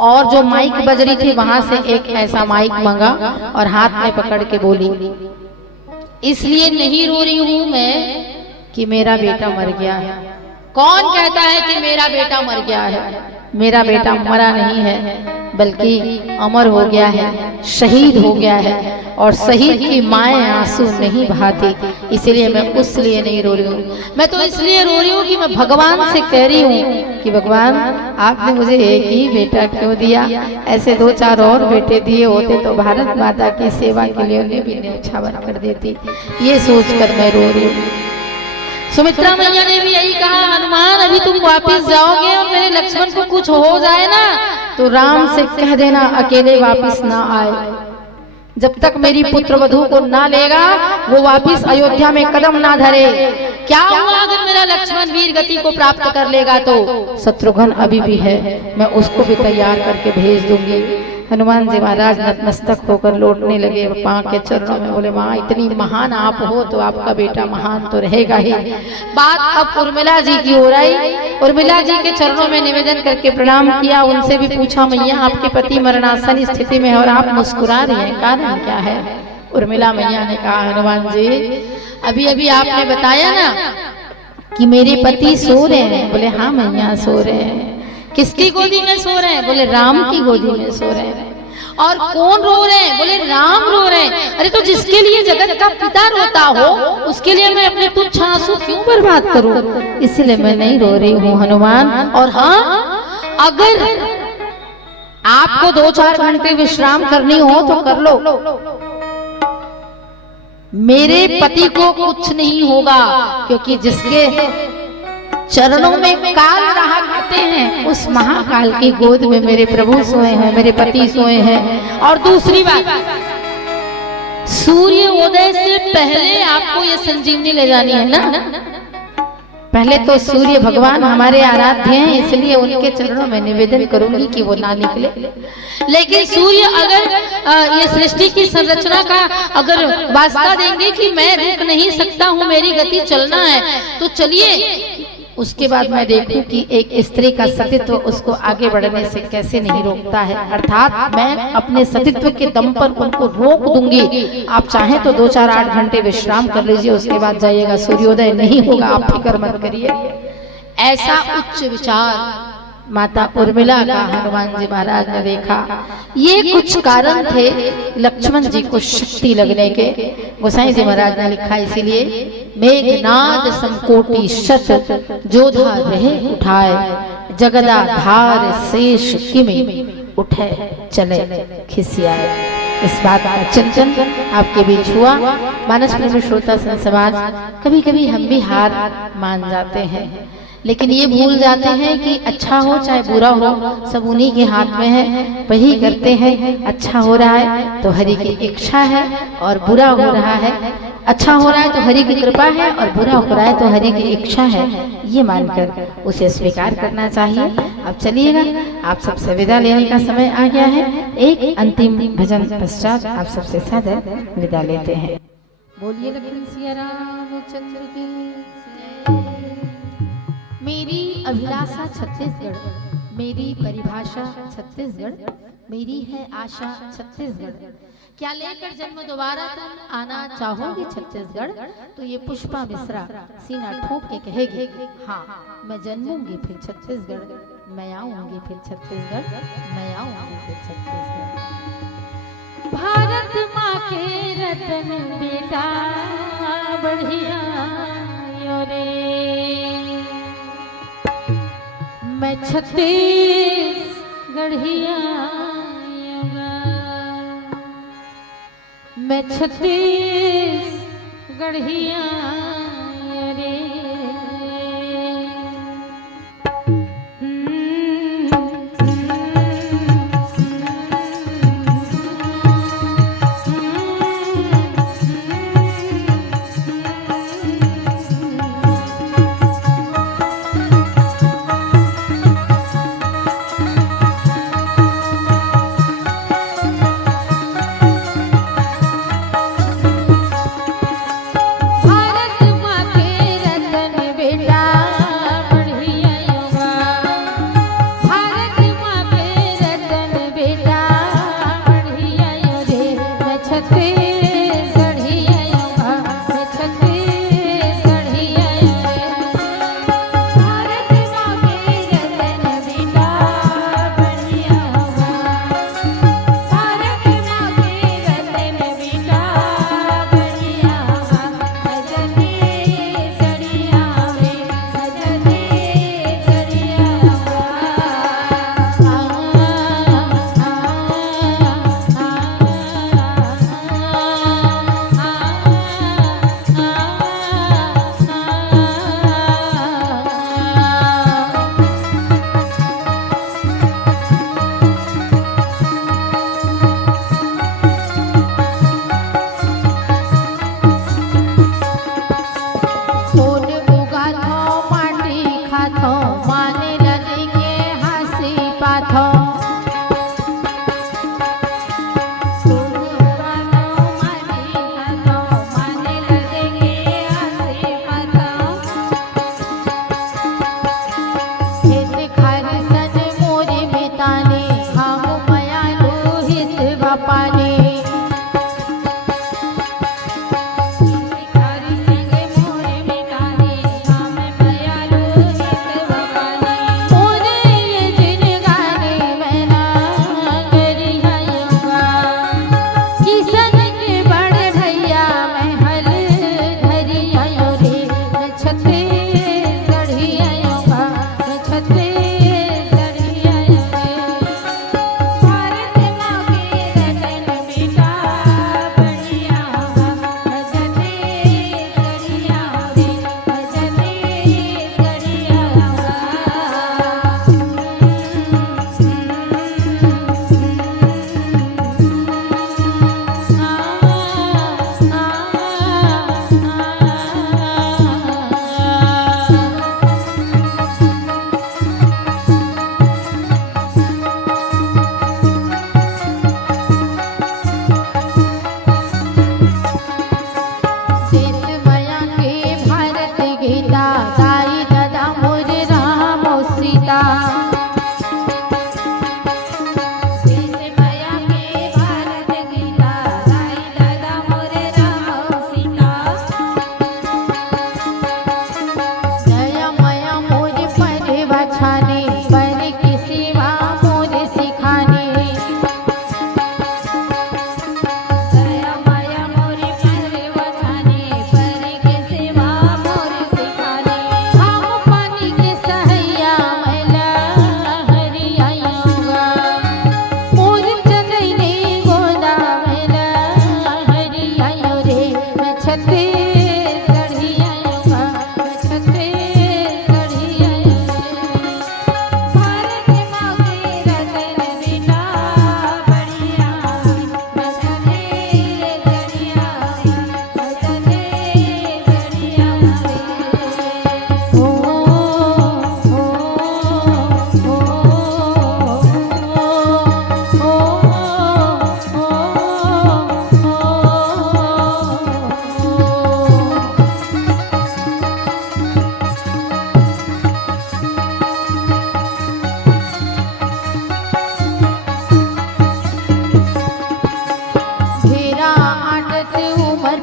और जो माइक बज रही थी वहां से एक ऐसा माइक मंगा और हाथ में पकड़ के बोली, इसलिए नहीं रो रही हूं मैं कि मेरा बेटा मर गया है। कौन कहता है कि मेरा बेटा मर गया है? मेरा बेटा मरा नहीं है, बल्कि अमर हो गया है, शहीद हो गया है। और शहीद की माएँ आंसू नहीं बहाती, इसलिए मैं उस लिए नहीं रो रही हूँ। मैं तो इसलिए रो रही हूँ कि मैं भगवान से कह रही हूँ कि भगवान आपने मुझे एक ही बेटा क्यों दिया? ऐसे 2-4 और बेटे दिए होते तो भारत माता की सेवा के लिए उन्हें भी न्यौछावर कर देती। ये सोचकर मैं रो रही हूँ। सुमित्रा मैया ने भी यही कहा, हनुमान अभी तुम वापस जाओगे और मेरे लक्ष्मण को कुछ हो जाए ना तो राम से कह देना अकेले वापस ना आए। जब तक मेरी पुत्र वधू को ना लेगा वो वापस अयोध्या में कदम ना धरे। क्या हुआ अगर मेरा लक्ष्मण वीर गति को प्राप्त कर लेगा तो शत्रुघ्न अभी भी है, मैं उसको भी तैयार करके भेज दूंगी। हनुमान जी महाराज नतमस्तक होकर लौटने लगे माँ के चरणों में। बोले माँ इतनी महान आप हो तो आपका बेटा महान तो रहेगा ही। बात अब उर्मिला जी की हो रही। उर्मिला जी के चरणों में निवेदन करके प्रणाम किया। उनसे भी पूछा, मैया आपके पति मरणासन स्थिति में है और आप मुस्कुरा रहे हैं, कारण क्या है? उर्मिला मैया ने कहा, हनुमान जी अभी अभी आपने बताया ना कि मेरे पति सो रहे हैं। बोले हाँ मैया सो रहे हैं। किसकी गोदी में सो रहे हैं? बोले राम की गोदी में सो रहे हैं। और कौन रो रहे हैं? बोले राम रो रहे हैं। अरे तो जिसके लिए जगत का पिता रोता हो उसके लिए मैं अपने तुच्छ आंसू क्यों बर्बाद करूं? इसलिए मैं नहीं रो रही हूँ हनुमान। और हाँ, अगर आपको 2-4 घंटे विश्राम करनी हो तो कर लो, मेरे पति को कुछ नहीं होगा, क्योंकि जिसके चरणों में काल रहा करते हैं उस महाकाल की गोद में मेरे प्रभु सोए हैं, मेरे पति सोए हैं। और दूसरी बात, सूर्य उदय से पहले आपको ये संजीवनी ले जानी है ना, पहले तो सूर्य भगवान हमारे आराध्य हैं, इसलिए उनके चरणों में निवेदन करूंगी कि वो ना निकले। लेकिन सूर्य अगर ये सृष्टि की संरचना का अगर वास्ता देंगे कि मैं रुक नहीं सकता हूँ, मेरी गति चलना है, तो चलिए। उसके बाद मैं देखूं कि एक स्त्री का सतीत्व उसको आगे बढ़ने से कैसे नहीं रोकता है, अर्थात मैं अपने सतीत्व के दम पर उनको रोक दूंगी। आप चाहें तो 2-4-8 घंटे विश्राम कर लीजिए, उसके बाद जाइएगा, सूर्योदय नहीं होगा, आप फिक्र मत करिए। ऐसा उच्च विचार माता उर्मिला का हनुमान जी महाराज ने देखा। ये कुछ कारण थे लक्ष्मण जी को शक्ति लगने के। गोसाई जी महाराज ने लिखा, इसीलिए मेघनाद समकोटि शत जोधा रहे उठाए, जगदाधार शेष किमे उठे चले खिसियाए। इस बात का चिंतन आपके बीच हुआ। मानस प्रेमी श्रोता समाज, कभी कभी हम भी हार मान जाते हैं, लेकिन ये भूल जाते हैं कि अच्छा हो चाहे बुरा हो, सब उन्हीं के हाथ में है, वही करते हैं। अच्छा हो रहा है तो हरि की इच्छा है, और बुरा हो रहा है, अच्छा हो रहा है तो हरि की कृपा है, और बुरा हो रहा है तो हरि की इच्छा है, ये मानकर उसे स्वीकार करना चाहिए। अब चलिएगा, आप सबसे विदा लेने का समय आ गया है। एक अंतिम भजन पश्चात आप सबसे सादर विदा लेते हैं। बोलिए लखन सिया रामचंद्र की जय। मेरी अभिलाषा छत्तीसगढ़, मेरी परिभाषा छत्तीसगढ़, मेरी है आशा छत्तीसगढ़। क्या लेकर जन्म दोबारा तुम आना चाहोगी छत्तीसगढ़? तो ये पुष्पा मिश्रा सीना ठोक के कहेगी, हाँ मैं जन्मूंगी फिर छत्तीसगढ़, मैं आऊंगी फिर छत्तीसगढ़, मैं आऊंगी फिर छत्तीसगढ़। भारत माँ के रतन बेटा बढ़िया यो रे, मैं छत्तीसगढ़िया मैं छत्तीसगढ़िया रे।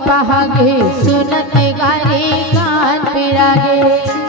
पहागे सुनत गारे कान पिरागे